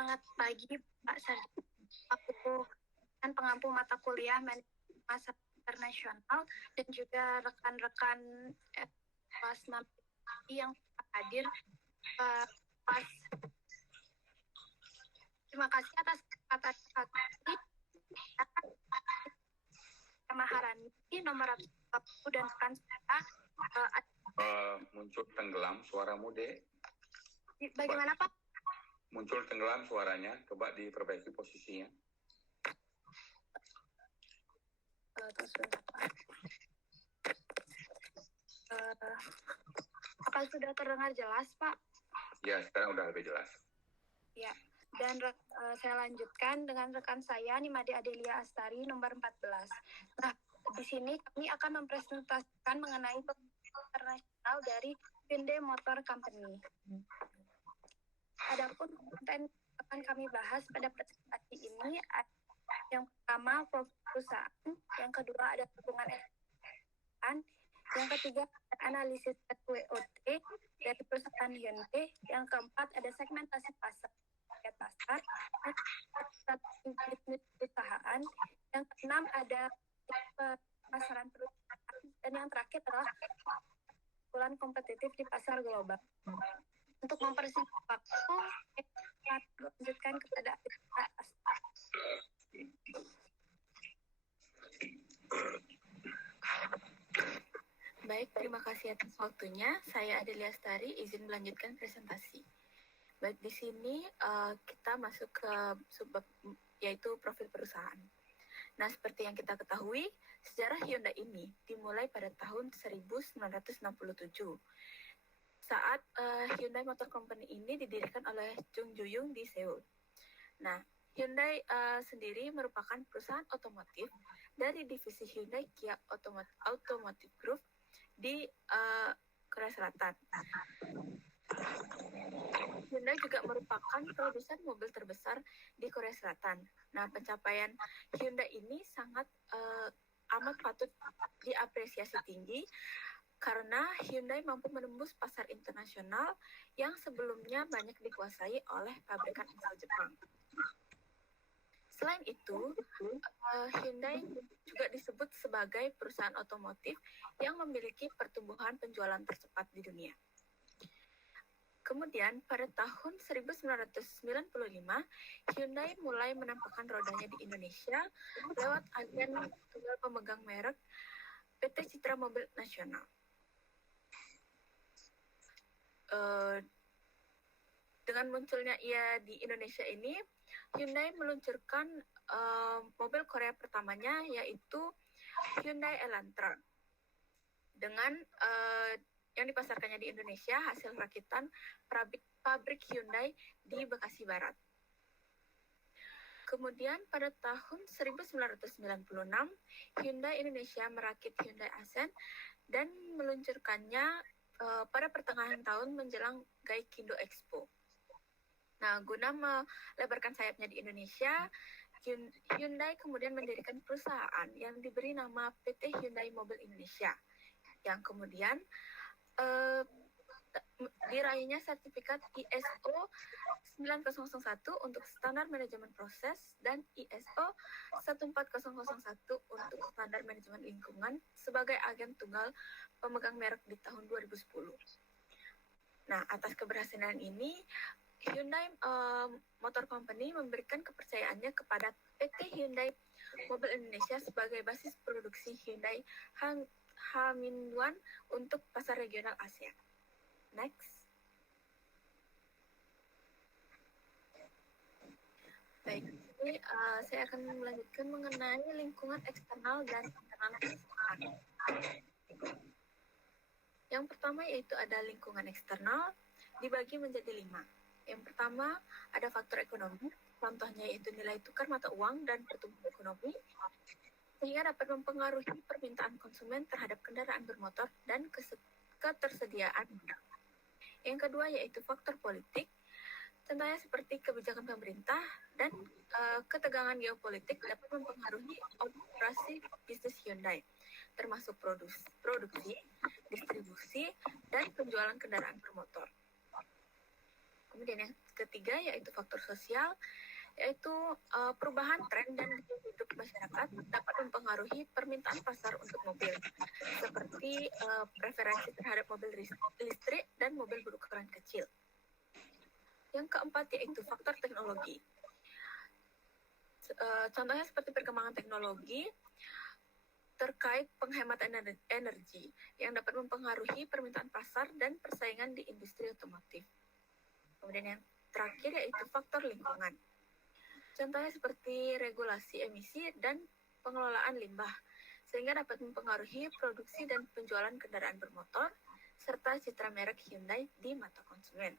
Semangat pagi, Pak Sarjana. Aku kan pengampu mata kuliah manajemen masa internasional dan juga rekan-rekan kelas 6 yang hadir. Pas terima kasih atas kata Maharani nomor 1 dan rekan saya. Muncul tenggelam suaramu, Dek. Bagaimana, Pak? Muncul tenggelam suaranya, coba diperbaiki posisinya. Apa sudah terdengar jelas, Pak? Ya, sekarang udah lebih jelas. Ya, dan saya lanjutkan dengan rekan saya, Nimade Adelia Astari, nomor 14. Nah, di sini kami akan mempresentasikan mengenai internasional dari Hyundai Motor Company. Adapun konten akan kami bahas pada presentasi ini, yang pertama perusahaan, yang kedua ada hubungan perusahaan, yang ketiga analisis WOT dari perusahaan Hyundai, yang keempat ada segmentasi pasar, bisnis perusahaan, yang keenam ada pemasaran perusahaan, dan yang terakhir adalah keunggulan kompetitif di pasar global. Untuk mempersingkat waktu, saya lanjutkan kepada Baik, terima kasih atas waktunya. Saya Adelia Astari, izin melanjutkan presentasi. Baik, di sini kita masuk ke subbab, yaitu profil perusahaan. Nah, seperti yang kita ketahui, sejarah Hyundai ini dimulai pada tahun 1967. Saat Hyundai Motor Company ini didirikan oleh Jung Ju-young di Seoul. Nah, Hyundai sendiri merupakan perusahaan otomotif dari divisi Hyundai Kia Automotive Group di Korea Selatan. Hyundai juga merupakan produsen mobil terbesar di Korea Selatan. Nah, pencapaian Hyundai ini sangat amat patut diapresiasi tinggi karena Hyundai mampu menembus pasar internasional yang sebelumnya banyak dikuasai oleh pabrikan asal Jepang. Selain itu, Hyundai juga disebut sebagai perusahaan otomotif yang memiliki pertumbuhan penjualan tercepat di dunia. Kemudian, pada tahun 1995, Hyundai mulai menampakkan rodanya di Indonesia lewat agen tunggal pemegang merek PT Citra Mobil Nasional. Dengan munculnya ia di Indonesia ini, Hyundai meluncurkan mobil Korea pertamanya, yaitu Hyundai Elantra. Dengan yang dipasarkannya di Indonesia hasil rakitan pabrik Hyundai di Bekasi Barat. Kemudian pada tahun 1996, Hyundai Indonesia merakit Hyundai Accent dan meluncurkannya pada pertengahan tahun menjelang Gaikindo Expo. Nah, guna melebarkan sayapnya di Indonesia, Hyundai kemudian mendirikan perusahaan yang diberi nama PT Hyundai Mobil Indonesia, yang kemudian diraihnya sertifikat ISO 9001 untuk standar manajemen proses dan ISO 14001 untuk standar manajemen lingkungan sebagai agen tunggal pemegang merek di tahun 2010. Nah, atas keberhasilan ini, Hyundai Motor Company memberikan kepercayaannya kepada PT Hyundai Mobil Indonesia sebagai basis produksi Hyundai H-1 untuk pasar regional Asia. Next. Baik, ini saya akan melanjutkan mengenai lingkungan eksternal dan internal perusahaan. Yang pertama yaitu ada lingkungan eksternal, dibagi menjadi 5. Yang pertama ada faktor ekonomi, contohnya yaitu nilai tukar mata uang dan pertumbuhan ekonomi, sehingga dapat mempengaruhi permintaan konsumen terhadap kendaraan bermotor dan ketersediaan modal. Yang kedua yaitu faktor politik, contohnya seperti kebijakan pemerintah dan ketegangan geopolitik dapat mempengaruhi operasi bisnis Hyundai, termasuk produksi, distribusi, dan penjualan kendaraan bermotor. Kemudian yang ketiga yaitu faktor sosial, yaitu perubahan tren dan gaya hidup masyarakat dapat mempengaruhi permintaan pasar untuk mobil, seperti preferensi terhadap mobil listrik dan mobil berukuran kecil. Yang keempat yaitu faktor teknologi. Contohnya seperti perkembangan teknologi terkait penghematan energi yang dapat mempengaruhi permintaan pasar dan persaingan di industri otomotif. Kemudian yang terakhir yaitu faktor lingkungan. Contohnya seperti regulasi emisi dan pengelolaan limbah, sehingga dapat mempengaruhi produksi dan penjualan kendaraan bermotor, serta citra merek Hyundai di mata konsumen.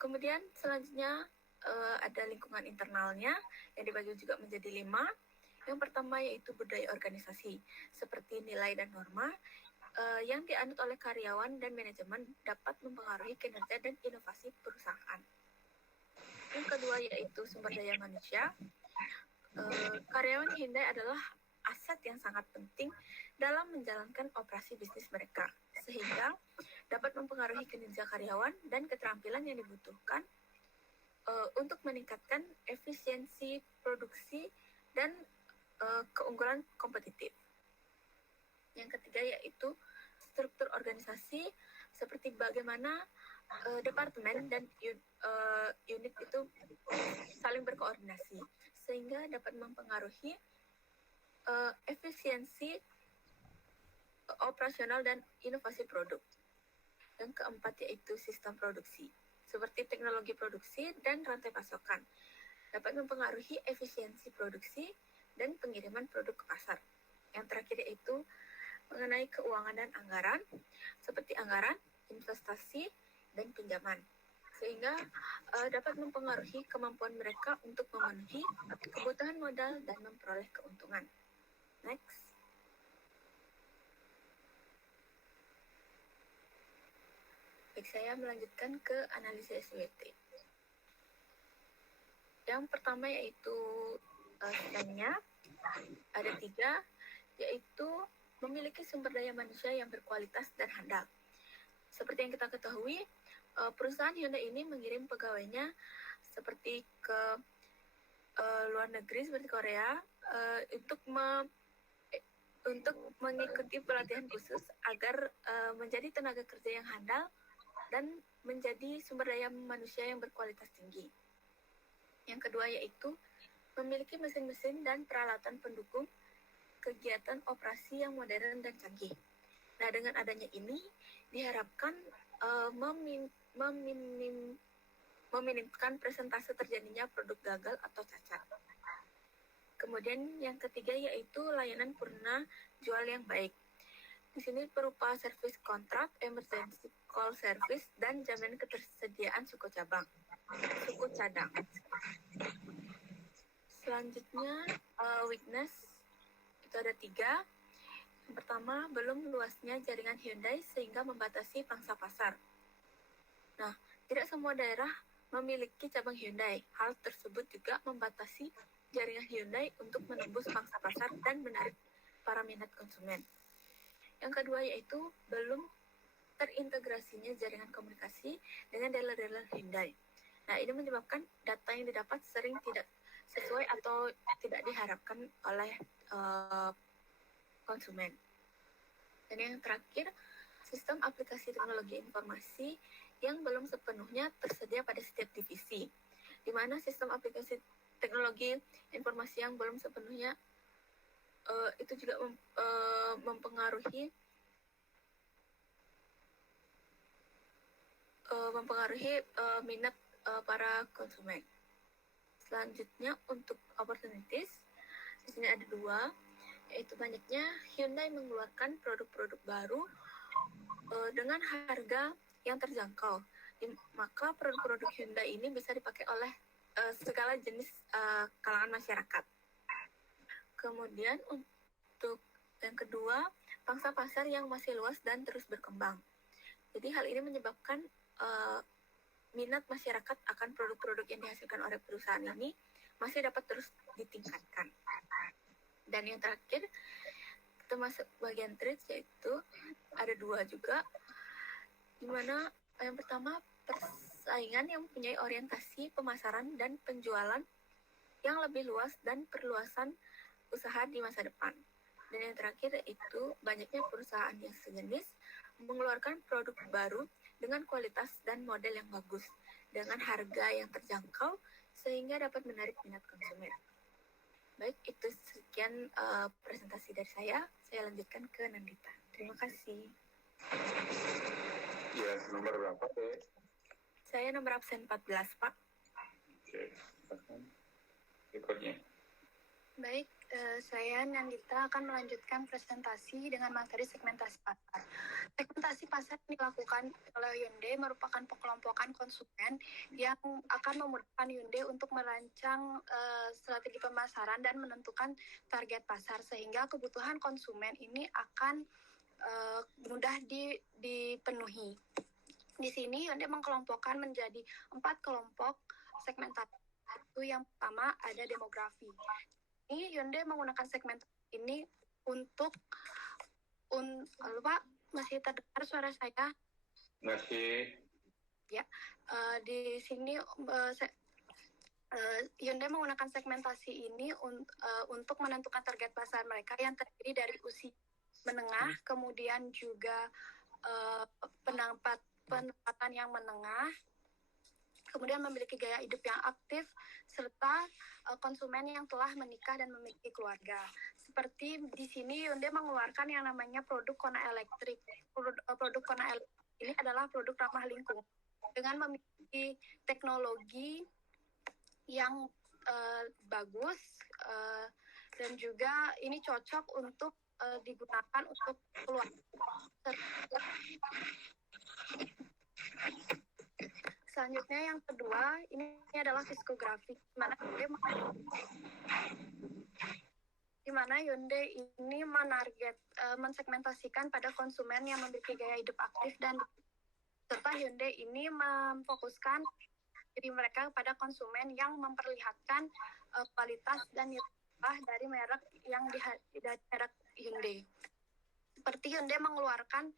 Kemudian selanjutnya ada lingkungan internalnya yang dibagi juga menjadi 5. Yang pertama yaitu budaya organisasi, seperti nilai dan norma yang dianut oleh karyawan dan manajemen dapat mempengaruhi kinerja dan inovasi perusahaan. Yang kedua yaitu sumber daya manusia. Karyawan Hyundai adalah aset yang sangat penting dalam menjalankan operasi bisnis mereka, sehingga dapat mempengaruhi kinerja karyawan dan keterampilan yang dibutuhkan untuk meningkatkan efisiensi produksi dan keunggulan kompetitif. Yang ketiga yaitu struktur organisasi, seperti bagaimana departemen dan unit itu saling berkoordinasi, sehingga dapat mempengaruhi efisiensi operasional dan inovasi produk. Yang keempat yaitu sistem produksi, seperti teknologi produksi dan rantai pasokan, dapat mempengaruhi efisiensi produksi dan pengiriman produk ke pasar. Yang terakhir yaitu mengenai keuangan dan anggaran, seperti anggaran, investasi, dan pinjaman, sehingga dapat mempengaruhi kemampuan mereka untuk memenuhi kebutuhan modal dan memperoleh keuntungan. Next. Baik, saya melanjutkan ke analisis SWT. Yang pertama yaitu sistemnya ada 3, yaitu memiliki sumber daya manusia yang berkualitas dan handal. Seperti yang kita ketahui, perusahaan Hyundai ini mengirim pegawainya seperti ke luar negeri seperti Korea untuk mengikuti pelatihan khusus agar menjadi tenaga kerja yang handal dan menjadi sumber daya manusia yang berkualitas tinggi. Yang kedua yaitu memiliki mesin-mesin dan peralatan pendukung kegiatan operasi yang modern dan canggih. Nah, dengan adanya ini diharapkan meminimkan presentase terjadinya produk gagal atau cacat. Kemudian yang ketiga yaitu layanan purna jual yang baik. Di sini berupa service kontrak, emergency call service, dan jaminan ketersediaan suku cadang. Selanjutnya weakness itu ada 3. Yang pertama, belum luasnya jaringan Hyundai sehingga membatasi pangsa pasar. Nah, tidak semua daerah memiliki cabang Hyundai. Hal tersebut juga membatasi jaringan Hyundai untuk menembus pangsa pasar dan menarik para minat konsumen. Yang kedua yaitu belum terintegrasinya jaringan komunikasi dengan dealer-dealer Hyundai. Nah, ini menyebabkan data yang didapat sering tidak sesuai atau tidak diharapkan oleh konsumen. Dan yang terakhir, sistem aplikasi teknologi informasi yang belum sepenuhnya tersedia pada setiap divisi, di mana sistem aplikasi teknologi informasi yang belum sepenuhnya itu juga mempengaruhi minat para konsumen. Selanjutnya untuk opportunities, di sini ada 2, yaitu banyaknya Hyundai mengeluarkan produk-produk baru dengan harga yang terjangkau. Maka produk-produk Hyundai ini bisa dipakai oleh segala jenis kalangan masyarakat. Kemudian untuk yang kedua, pangsa pasar yang masih luas dan terus berkembang. Jadi hal ini menyebabkan minat masyarakat akan produk-produk yang dihasilkan oleh perusahaan ini masih dapat terus ditingkatkan. Dan yang terakhir, kita masuk bagian trades, yaitu ada 2 juga, di mana yang pertama persaingan yang mempunyai orientasi pemasaran dan penjualan yang lebih luas dan perluasan usaha di masa depan. Dan yang terakhir itu banyaknya perusahaan yang sejenis mengeluarkan produk baru dengan kualitas dan model yang bagus dengan harga yang terjangkau sehingga dapat menarik minat konsumen. Baik, itu sekian presentasi dari saya. Saya lanjutkan ke Nandita. Terima kasih. Ya, nomor berapa, Teh? Saya nomor absen 14, Pak. Oke. Berikutnya. Baik, saya Nandita akan melanjutkan presentasi dengan materi segmentasi pasar. Segmentasi pasar yang dilakukan oleh Hyundai merupakan pengelompokan konsumen yang akan memudahkan Hyundai untuk merancang strategi pemasaran dan menentukan target pasar sehingga kebutuhan konsumen ini akan mudah dipenuhi. Di sini Hyundai mengelompokkan menjadi 4 kelompok segmentasi. Itu yang pertama ada demografi. Ini Hyundai menggunakan segmentasi ini untuk Pak, masih terdengar suara saya? Masih. Ya, di sini Hyundai menggunakan segmentasi ini untuk menentukan target pasar mereka yang terdiri dari usia menengah, kemudian juga pendapatan yang menengah, kemudian memiliki gaya hidup yang aktif, serta konsumen yang telah menikah dan memiliki keluarga. Seperti di sini Hyundai mengeluarkan yang namanya produk Kona elektrik. Produk Kona elektrik ini adalah produk ramah lingkungan dengan memiliki teknologi yang bagus dan juga ini cocok untuk digunakan untuk keluarga. Selanjutnya yang kedua, ini adalah diskografi, di mana Hyundai ini mensegmentasikan pada konsumen yang memiliki gaya hidup aktif dan serta Hyundai ini memfokuskan diri mereka pada konsumen yang memperlihatkan kualitas dan nilai dari merek yang dari merek Hyundai. Seperti Hyundai mengeluarkan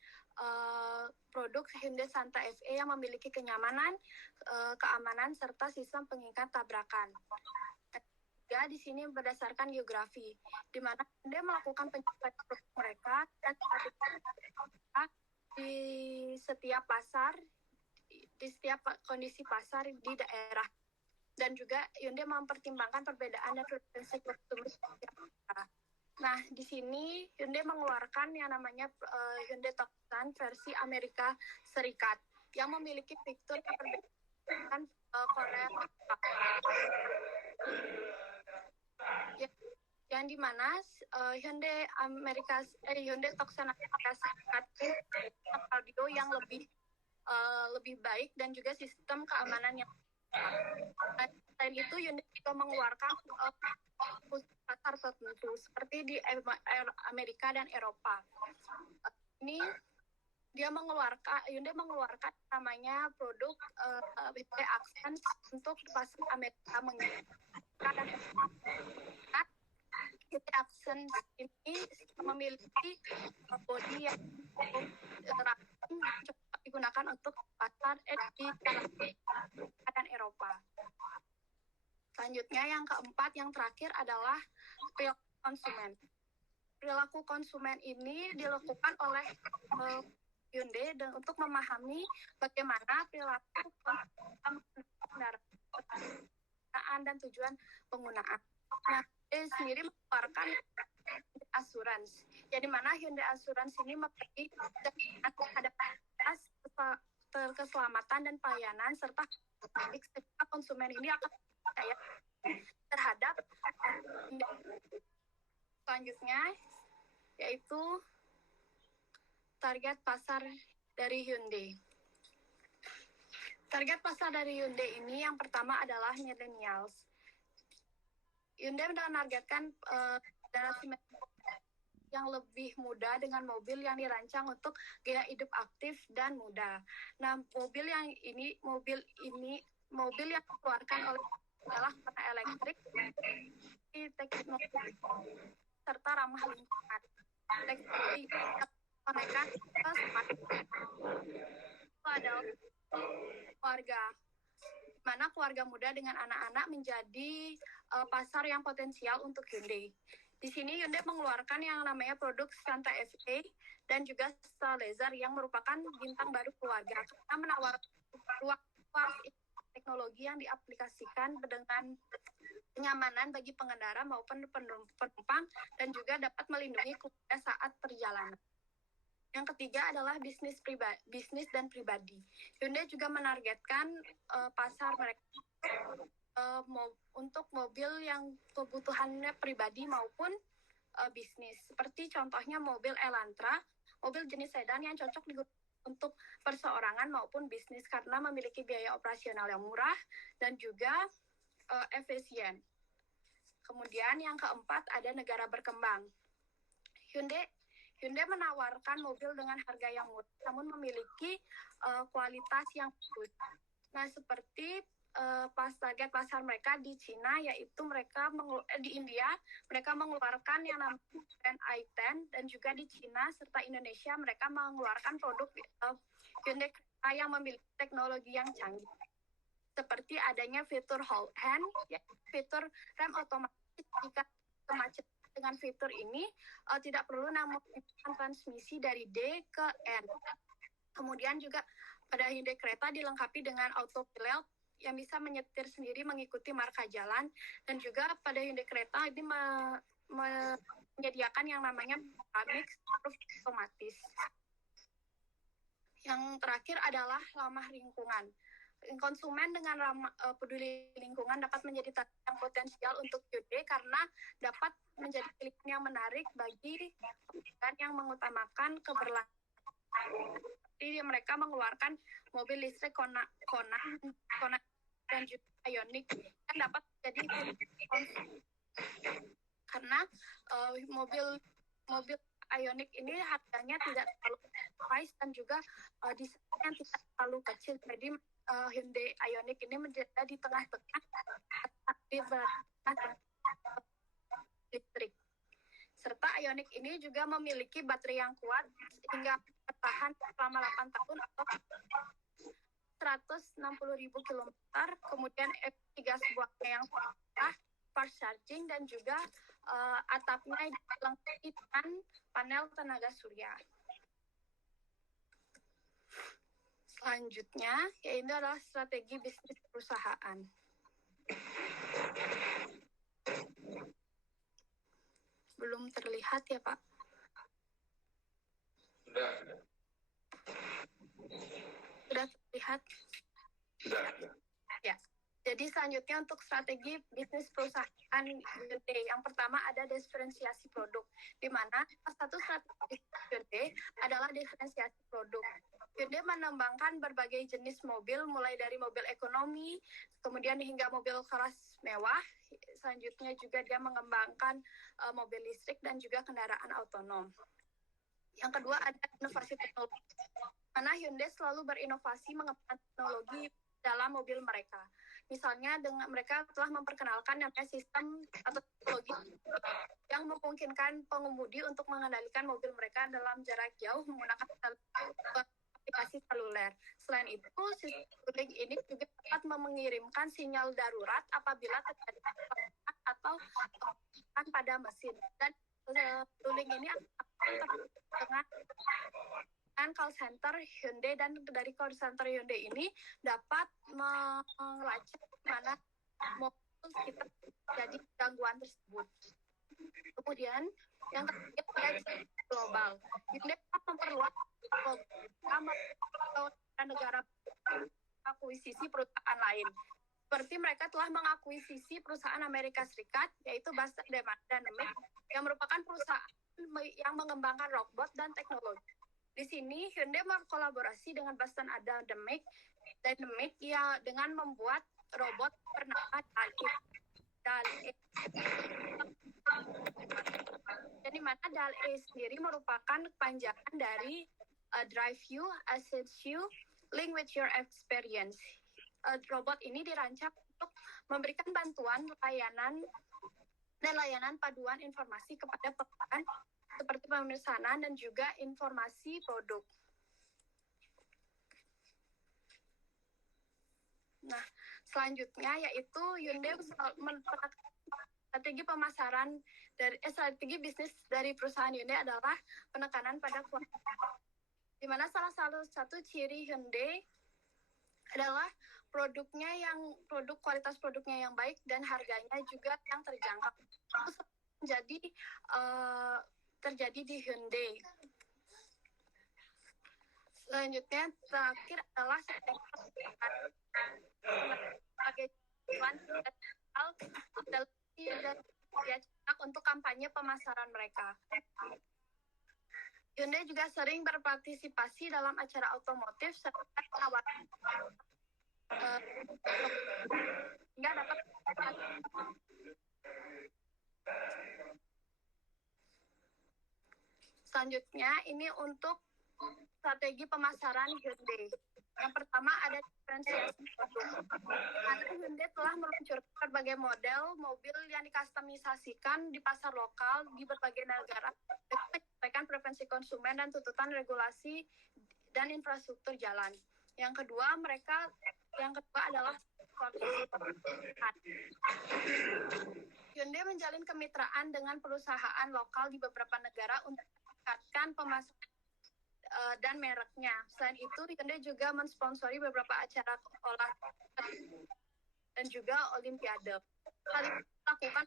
produk Hyundai Santa Fe yang memiliki kenyamanan, keamanan, serta sistem pengikat tabrakan. Ya, di sini berdasarkan geografi, di mana Hyundai melakukan penjualan produk mereka dan di setiap pasar, di setiap kondisi pasar di daerah. Dan juga Hyundai mempertimbangkan perbedaan dan preferensi konsumen. Nah, di sini Hyundai mengeluarkan yang namanya Hyundai Tucson versi Amerika Serikat yang memiliki fitur yang berbeda dengan Korea. Yang dimana Hyundai Tucson Amerika Serikat audio yang lebih baik dan juga sistem keamanan yang selain itu Hyundai juga mengeluarkan pasar tertentu seperti di Amerika dan Eropa. Ini Hyundai mengeluarkan namanya produk Hyundai Accent untuk pasar Amerika dan Hyundai Accent ini memiliki bodi yang digunakan untuk pasar di Amerika dan Eropa. Selanjutnya yang keempat, yang terakhir adalah perilaku konsumen. Perilaku konsumen ini dilakukan oleh Hyundai untuk memahami bagaimana perilaku penggunaan dan tujuan penggunaan. Nah, Hyundai sendiri mengeluarkan asuransi, jadi mana Hyundai asuransi ini memberi terhadap keselamatan dan pelayanan serta sehingga konsumen ini akan percaya terhadap selanjutnya yaitu target pasar dari Hyundai. Target pasar dari Hyundai ini yang pertama adalah millennials. Hyundai menargetkan generasi yang lebih muda dengan mobil yang dirancang untuk gaya hidup aktif dan muda. Nah, mobil yang dikeluarkan oleh adalah Kona elektrik, teknologi serta ramah lingkungan. Teknologi konekkan ke smart itu adalah keluarga, mana keluarga muda dengan anak-anak menjadi pasar yang potensial untuk Hyundai. Di sini Hyundai mengeluarkan yang namanya produk Santa FA dan juga Laser yang merupakan bintang baru keluarga karena menawarkan ruang teknologi yang diaplikasikan dengan kenyamanan bagi pengendara maupun penumpang dan juga dapat melindungi keluarga saat perjalanan. Yang ketiga adalah bisnis dan pribadi. Hyundai juga menargetkan pasar mereka untuk mobil yang kebutuhannya pribadi maupun bisnis. Seperti contohnya mobil Elantra, mobil jenis sedan yang cocok digunakan untuk perseorangan maupun bisnis karena memiliki biaya operasional yang murah dan juga efisien. Kemudian yang keempat ada negara berkembang. Hyundai menawarkan mobil dengan harga yang murah namun memiliki kualitas yang bagus. Nah, seperti target pasar mereka di Cina, yaitu mereka di India mereka mengeluarkan yang namanya brand i10, dan juga di Cina serta Indonesia mereka mengeluarkan produk Hyundai yang memiliki teknologi yang canggih seperti adanya fitur hold hand, fitur rem otomatis jika kemacetan. Dengan fitur ini tidak perlu menggunakan transmisi dari D ke N. Kemudian juga pada Hyundai Creta dilengkapi dengan autopilot yang bisa menyetir sendiri mengikuti marka jalan, dan juga pada Hyundai Creta ini menyediakan yang namanya mix otomatis. Yang terakhir adalah ramah lingkungan. Konsumen dengan peduli lingkungan dapat menjadi target yang potensial untuk Hyundai karena dapat menjadi pilihan yang menarik bagi pelanggan yang mengutamakan keberlangsungan. Jadi mereka mengeluarkan mobil listrik Kona dan juga Ioniq yang dapat menjadi karena mobil Ioniq ini harganya tidak terlalu price dan juga desainnya tidak terlalu kecil. Jadi Hyundai Ioniq ini menjadi di tengah-tengah listrik. Serta Ioniq ini juga memiliki baterai yang kuat hingga bertahan selama 8 tahun atau 160.000 km. Kemudian tiga buahnya yang fast charging dan juga atapnya dilengkapi dengan panel tenaga surya. Selanjutnya, yaitu adalah strategi bisnis perusahaan. Belum terlihat ya, Pak? Sudah terlihat? Sudah. Ya. Jadi selanjutnya untuk strategi bisnis perusahaan Hyundai. Yang pertama ada diferensiasi produk, di mana satu strategi Hyundai adalah diferensiasi produk. Hyundai mengembangkan berbagai jenis mobil, mulai dari mobil ekonomi, kemudian hingga mobil kelas mewah. Selanjutnya juga dia mengembangkan mobil listrik dan juga kendaraan otonom. Yang kedua ada inovasi teknologi, mana Hyundai selalu berinovasi mengembangkan teknologi dalam mobil mereka. Misalnya dengan mereka telah memperkenalkan namanya sistem atau teknologi yang memungkinkan pengemudi untuk mengendalikan mobil mereka dalam jarak jauh menggunakan aplikasi seluler. Selain itu, sistem tooling ini juga dapat mengirimkan sinyal darurat apabila terjadi kecelakaan atau kecelakaan pada mesin. Dan tooling ini akan dengan call center Hyundai, dan dari call center Hyundai ini dapat melacak mana mobil kita jadi gangguan tersebut. Kemudian yang ketiga ada global. Hyundai memperluas negara akuisisi perusahaan lain. Seperti mereka telah mengakuisisi perusahaan Amerika Serikat, yaitu Boston Dynamics, yang merupakan perusahaan yang mengembangkan robot dan teknologi. Di sini Hyundai berkolaborasi dengan Boston Dynamics ya, dengan membuat robot bernama DAL-E. Jadi mana DAL-E sendiri merupakan kepanjangan dari Drive You, Assist You, Link with Your Experience. Robot ini dirancang untuk memberikan bantuan layanan paduan informasi kepada pelanggan seperti pemesanan dan juga informasi produk. Nah, selanjutnya yaitu Hyundai strategi pemasaran strategi bisnis dari perusahaan Hyundai adalah penekanan pada kualitas. Di mana salah satu ciri Hyundai adalah produk kualitas produknya yang baik dan harganya juga yang terjangkau. Itu terjadi di Hyundai. Selanjutnya terakhir adalah sebagai tujuan dan untuk kampanye pemasaran mereka. Hyundai juga sering berpartisipasi dalam acara otomotif serta tawaran hingga dapat selanjutnya ini untuk strategi pemasaran Hyundai. Yang pertama ada diferensiasi produk. Karena Hyundai telah meluncurkan berbagai model mobil yang dikustomisasikan di pasar lokal di berbagai negara untuk menyesuaikan preferensi konsumen dan tuntutan regulasi dan infrastruktur jalan. Yang kedua adalah Hyundai menjalin kemitraan dengan perusahaan lokal di beberapa negara untuk meningkatkan pemasaran dan mereknya. Selain itu, Hyundai juga mensponsori beberapa acara olahraga dan juga olimpiade. Hal ini dilakukan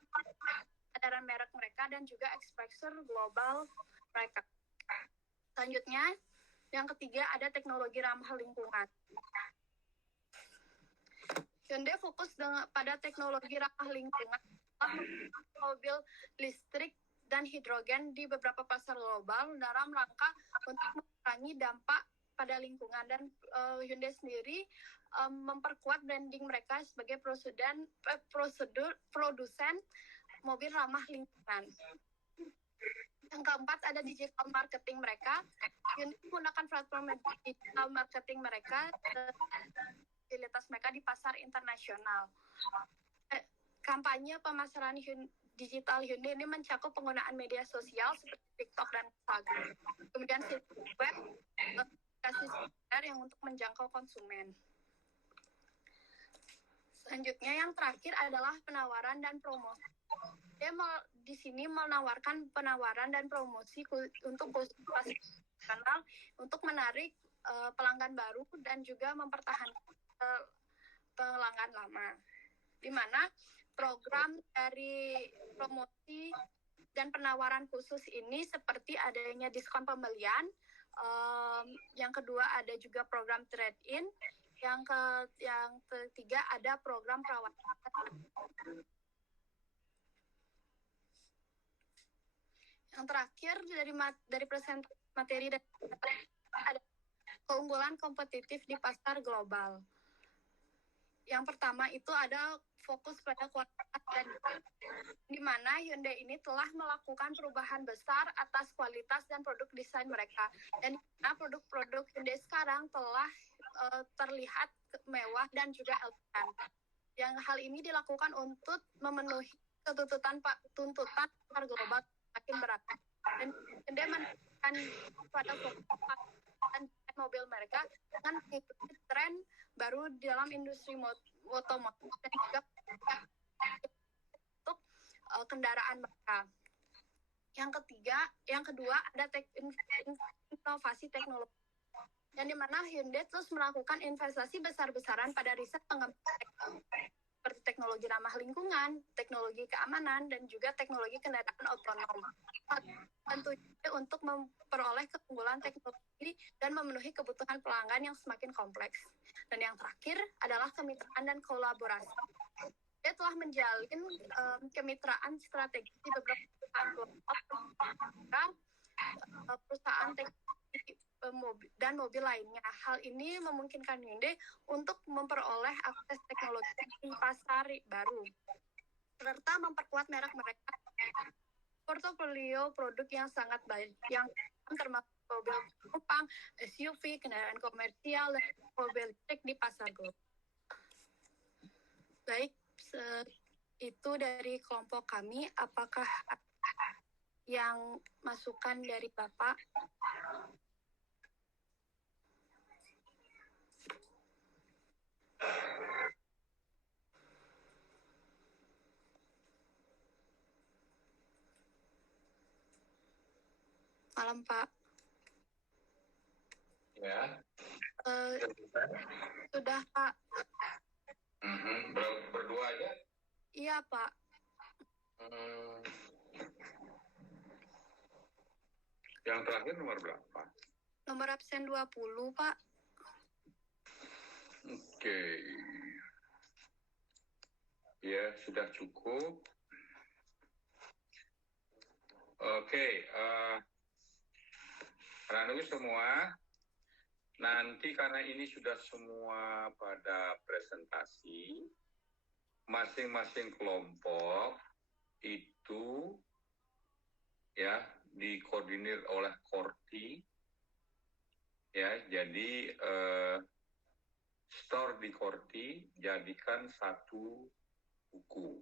kesadaran merek mereka dan juga exposure global mereka. Selanjutnya, yang ketiga ada teknologi ramah lingkungan. Hyundai fokus pada teknologi ramah lingkungan, mobil listrik dan hidrogen di beberapa pasar global dalam rangka untuk mengurangi dampak pada lingkungan, dan Hyundai sendiri memperkuat branding mereka sebagai produsen mobil ramah lingkungan. Yang keempat ada digital marketing mereka. Hyundai menggunakan platform digital marketing mereka fasilitas mereka di pasar internasional. Kampanye pemasaran digital Hyundai ini mencakup penggunaan media sosial seperti TikTok dan Instagram. Kemudian situs web, aplikasi software yang untuk menjangkau konsumen. Selanjutnya yang terakhir adalah penawaran dan promosi. Dia di sini menawarkan penawaran dan promosi untuk kanal untuk menarik pelanggan baru dan juga mempertahankan pelanggan lama. Di mana program dari promosi dan penawaran khusus ini seperti adanya diskon pembelian, yang kedua ada juga program trade-in, yang ketiga ada program perawatan. Yang terakhir dari presentasi materi dan ada keunggulan kompetitif di pasar global. Yang pertama itu ada fokus pada kualitas dan di mana Hyundai ini telah melakukan perubahan besar atas kualitas dan produk desain mereka. Dan di mana produk-produk Hyundai sekarang telah terlihat mewah dan juga elegan. Yang hal ini dilakukan untuk memenuhi tuntutan pasar global makin berat. Dan Hyundai menekankan pada fokus dan mobil mereka dengan mengikuti tren baru di dalam industri otomotif dan juga untuk kendaraan mereka. Yang kedua ada inovasi teknologi. Yang dimana Hyundai terus melakukan investasi besar-besaran pada riset pengembangan seperti teknologi ramah lingkungan, teknologi keamanan, dan juga teknologi kendaraan otonom. Tentunya untuk memperoleh keunggulan teknologi dan memenuhi kebutuhan pelanggan yang semakin kompleks. Dan yang terakhir adalah kemitraan dan kolaborasi. Dia telah menjalin kemitraan strategi di beberapa perusahaan global, perusahaan teknologi dan mobil lainnya. Hal ini memungkinkan Hyundai untuk memperoleh akses teknologi di pasar baru, serta memperkuat merek mereka. Portofolio produk yang sangat baik, yang termasuk mobil penumpang, SUV, kendaraan komersial, dan mobil listrik di pasar global. Baik, itu dari kelompok kami. Apakah yang masukan dari Bapak? Malam, Pak. Ya. Sudah, Pak. Berdua aja? Iya, Pak. Yang terakhir nomor berapa? Nomor absen 20, Pak. Oke. Ya, sudah cukup. Oke, anak-anak semua, nanti karena ini sudah semua pada presentasi, masing-masing kelompok itu ya dikoordinir oleh Korti, ya. Jadi store di Korti, jadikan satu buku,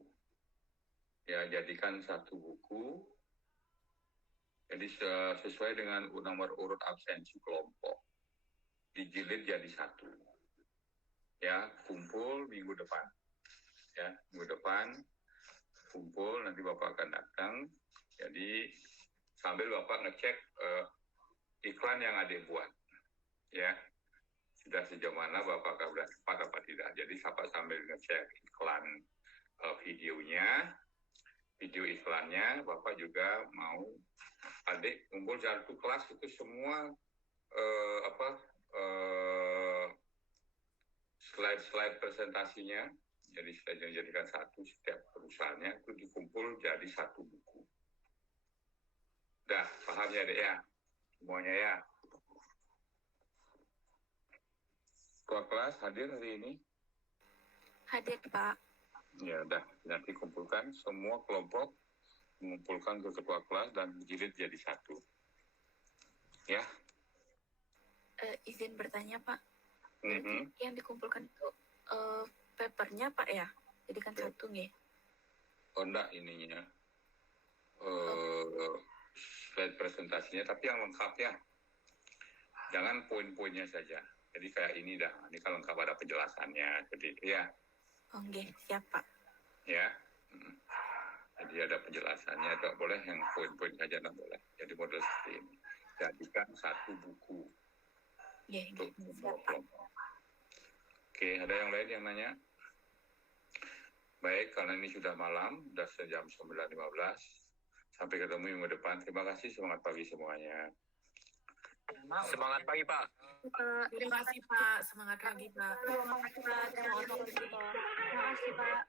ya. Jadikan satu buku. Jadi sesuai dengan nomor urut absensi kelompok, dijilid jadi satu, ya. Kumpul minggu depan, ya. Minggu depan kumpul, nanti Bapak akan datang. Jadi sambil Bapak ngecek iklan yang adik buat, ya. Sudah sejauh mana Bapak sudah cepat apa tidak. Jadi Bapak sambil ngecek iklan videonya, video iklannya, Bapak juga mau adik kumpul satu kelas itu semua slide-slide presentasinya, jadi slide yang dijadikan satu setiap perusahaannya itu dikumpul jadi satu buku. Dah, paham ya dek ya? Semuanya ya? Ketua kelas hadir hari ini? Hadir, Pak. Ya udah, nanti kumpulkan semua kelompok, mengumpulkan ke ketua kelas dan dijilid jadi satu. Ya? Izin bertanya, Pak. Yang dikumpulkan itu papernya, Pak, ya? Jadikan satu, nggih? Oh, enggak, ininya. Slide presentasinya, tapi yang lengkap ya. Jangan poin-poinnya saja. Jadi kayak ini dah. Ini kalau lengkap ada penjelasannya. Jadi ya. Oke, siap, Pak. Ya. Jadi ada penjelasannya. Tidak boleh yang poin-poin saja, tidak boleh. Jadi model seperti ini. Jadikan satu buku. Untuk siap, Pak. Oke, ada yang lain yang nanya? Baik, karena ini sudah malam, sudah jam 9.15. Sampai ketemu minggu depan. Terima kasih, semangat pagi semuanya. Semangat pagi, Pak. Terima kasih, Pak. Semangat pagi, Pak. Terima kasih, Pak.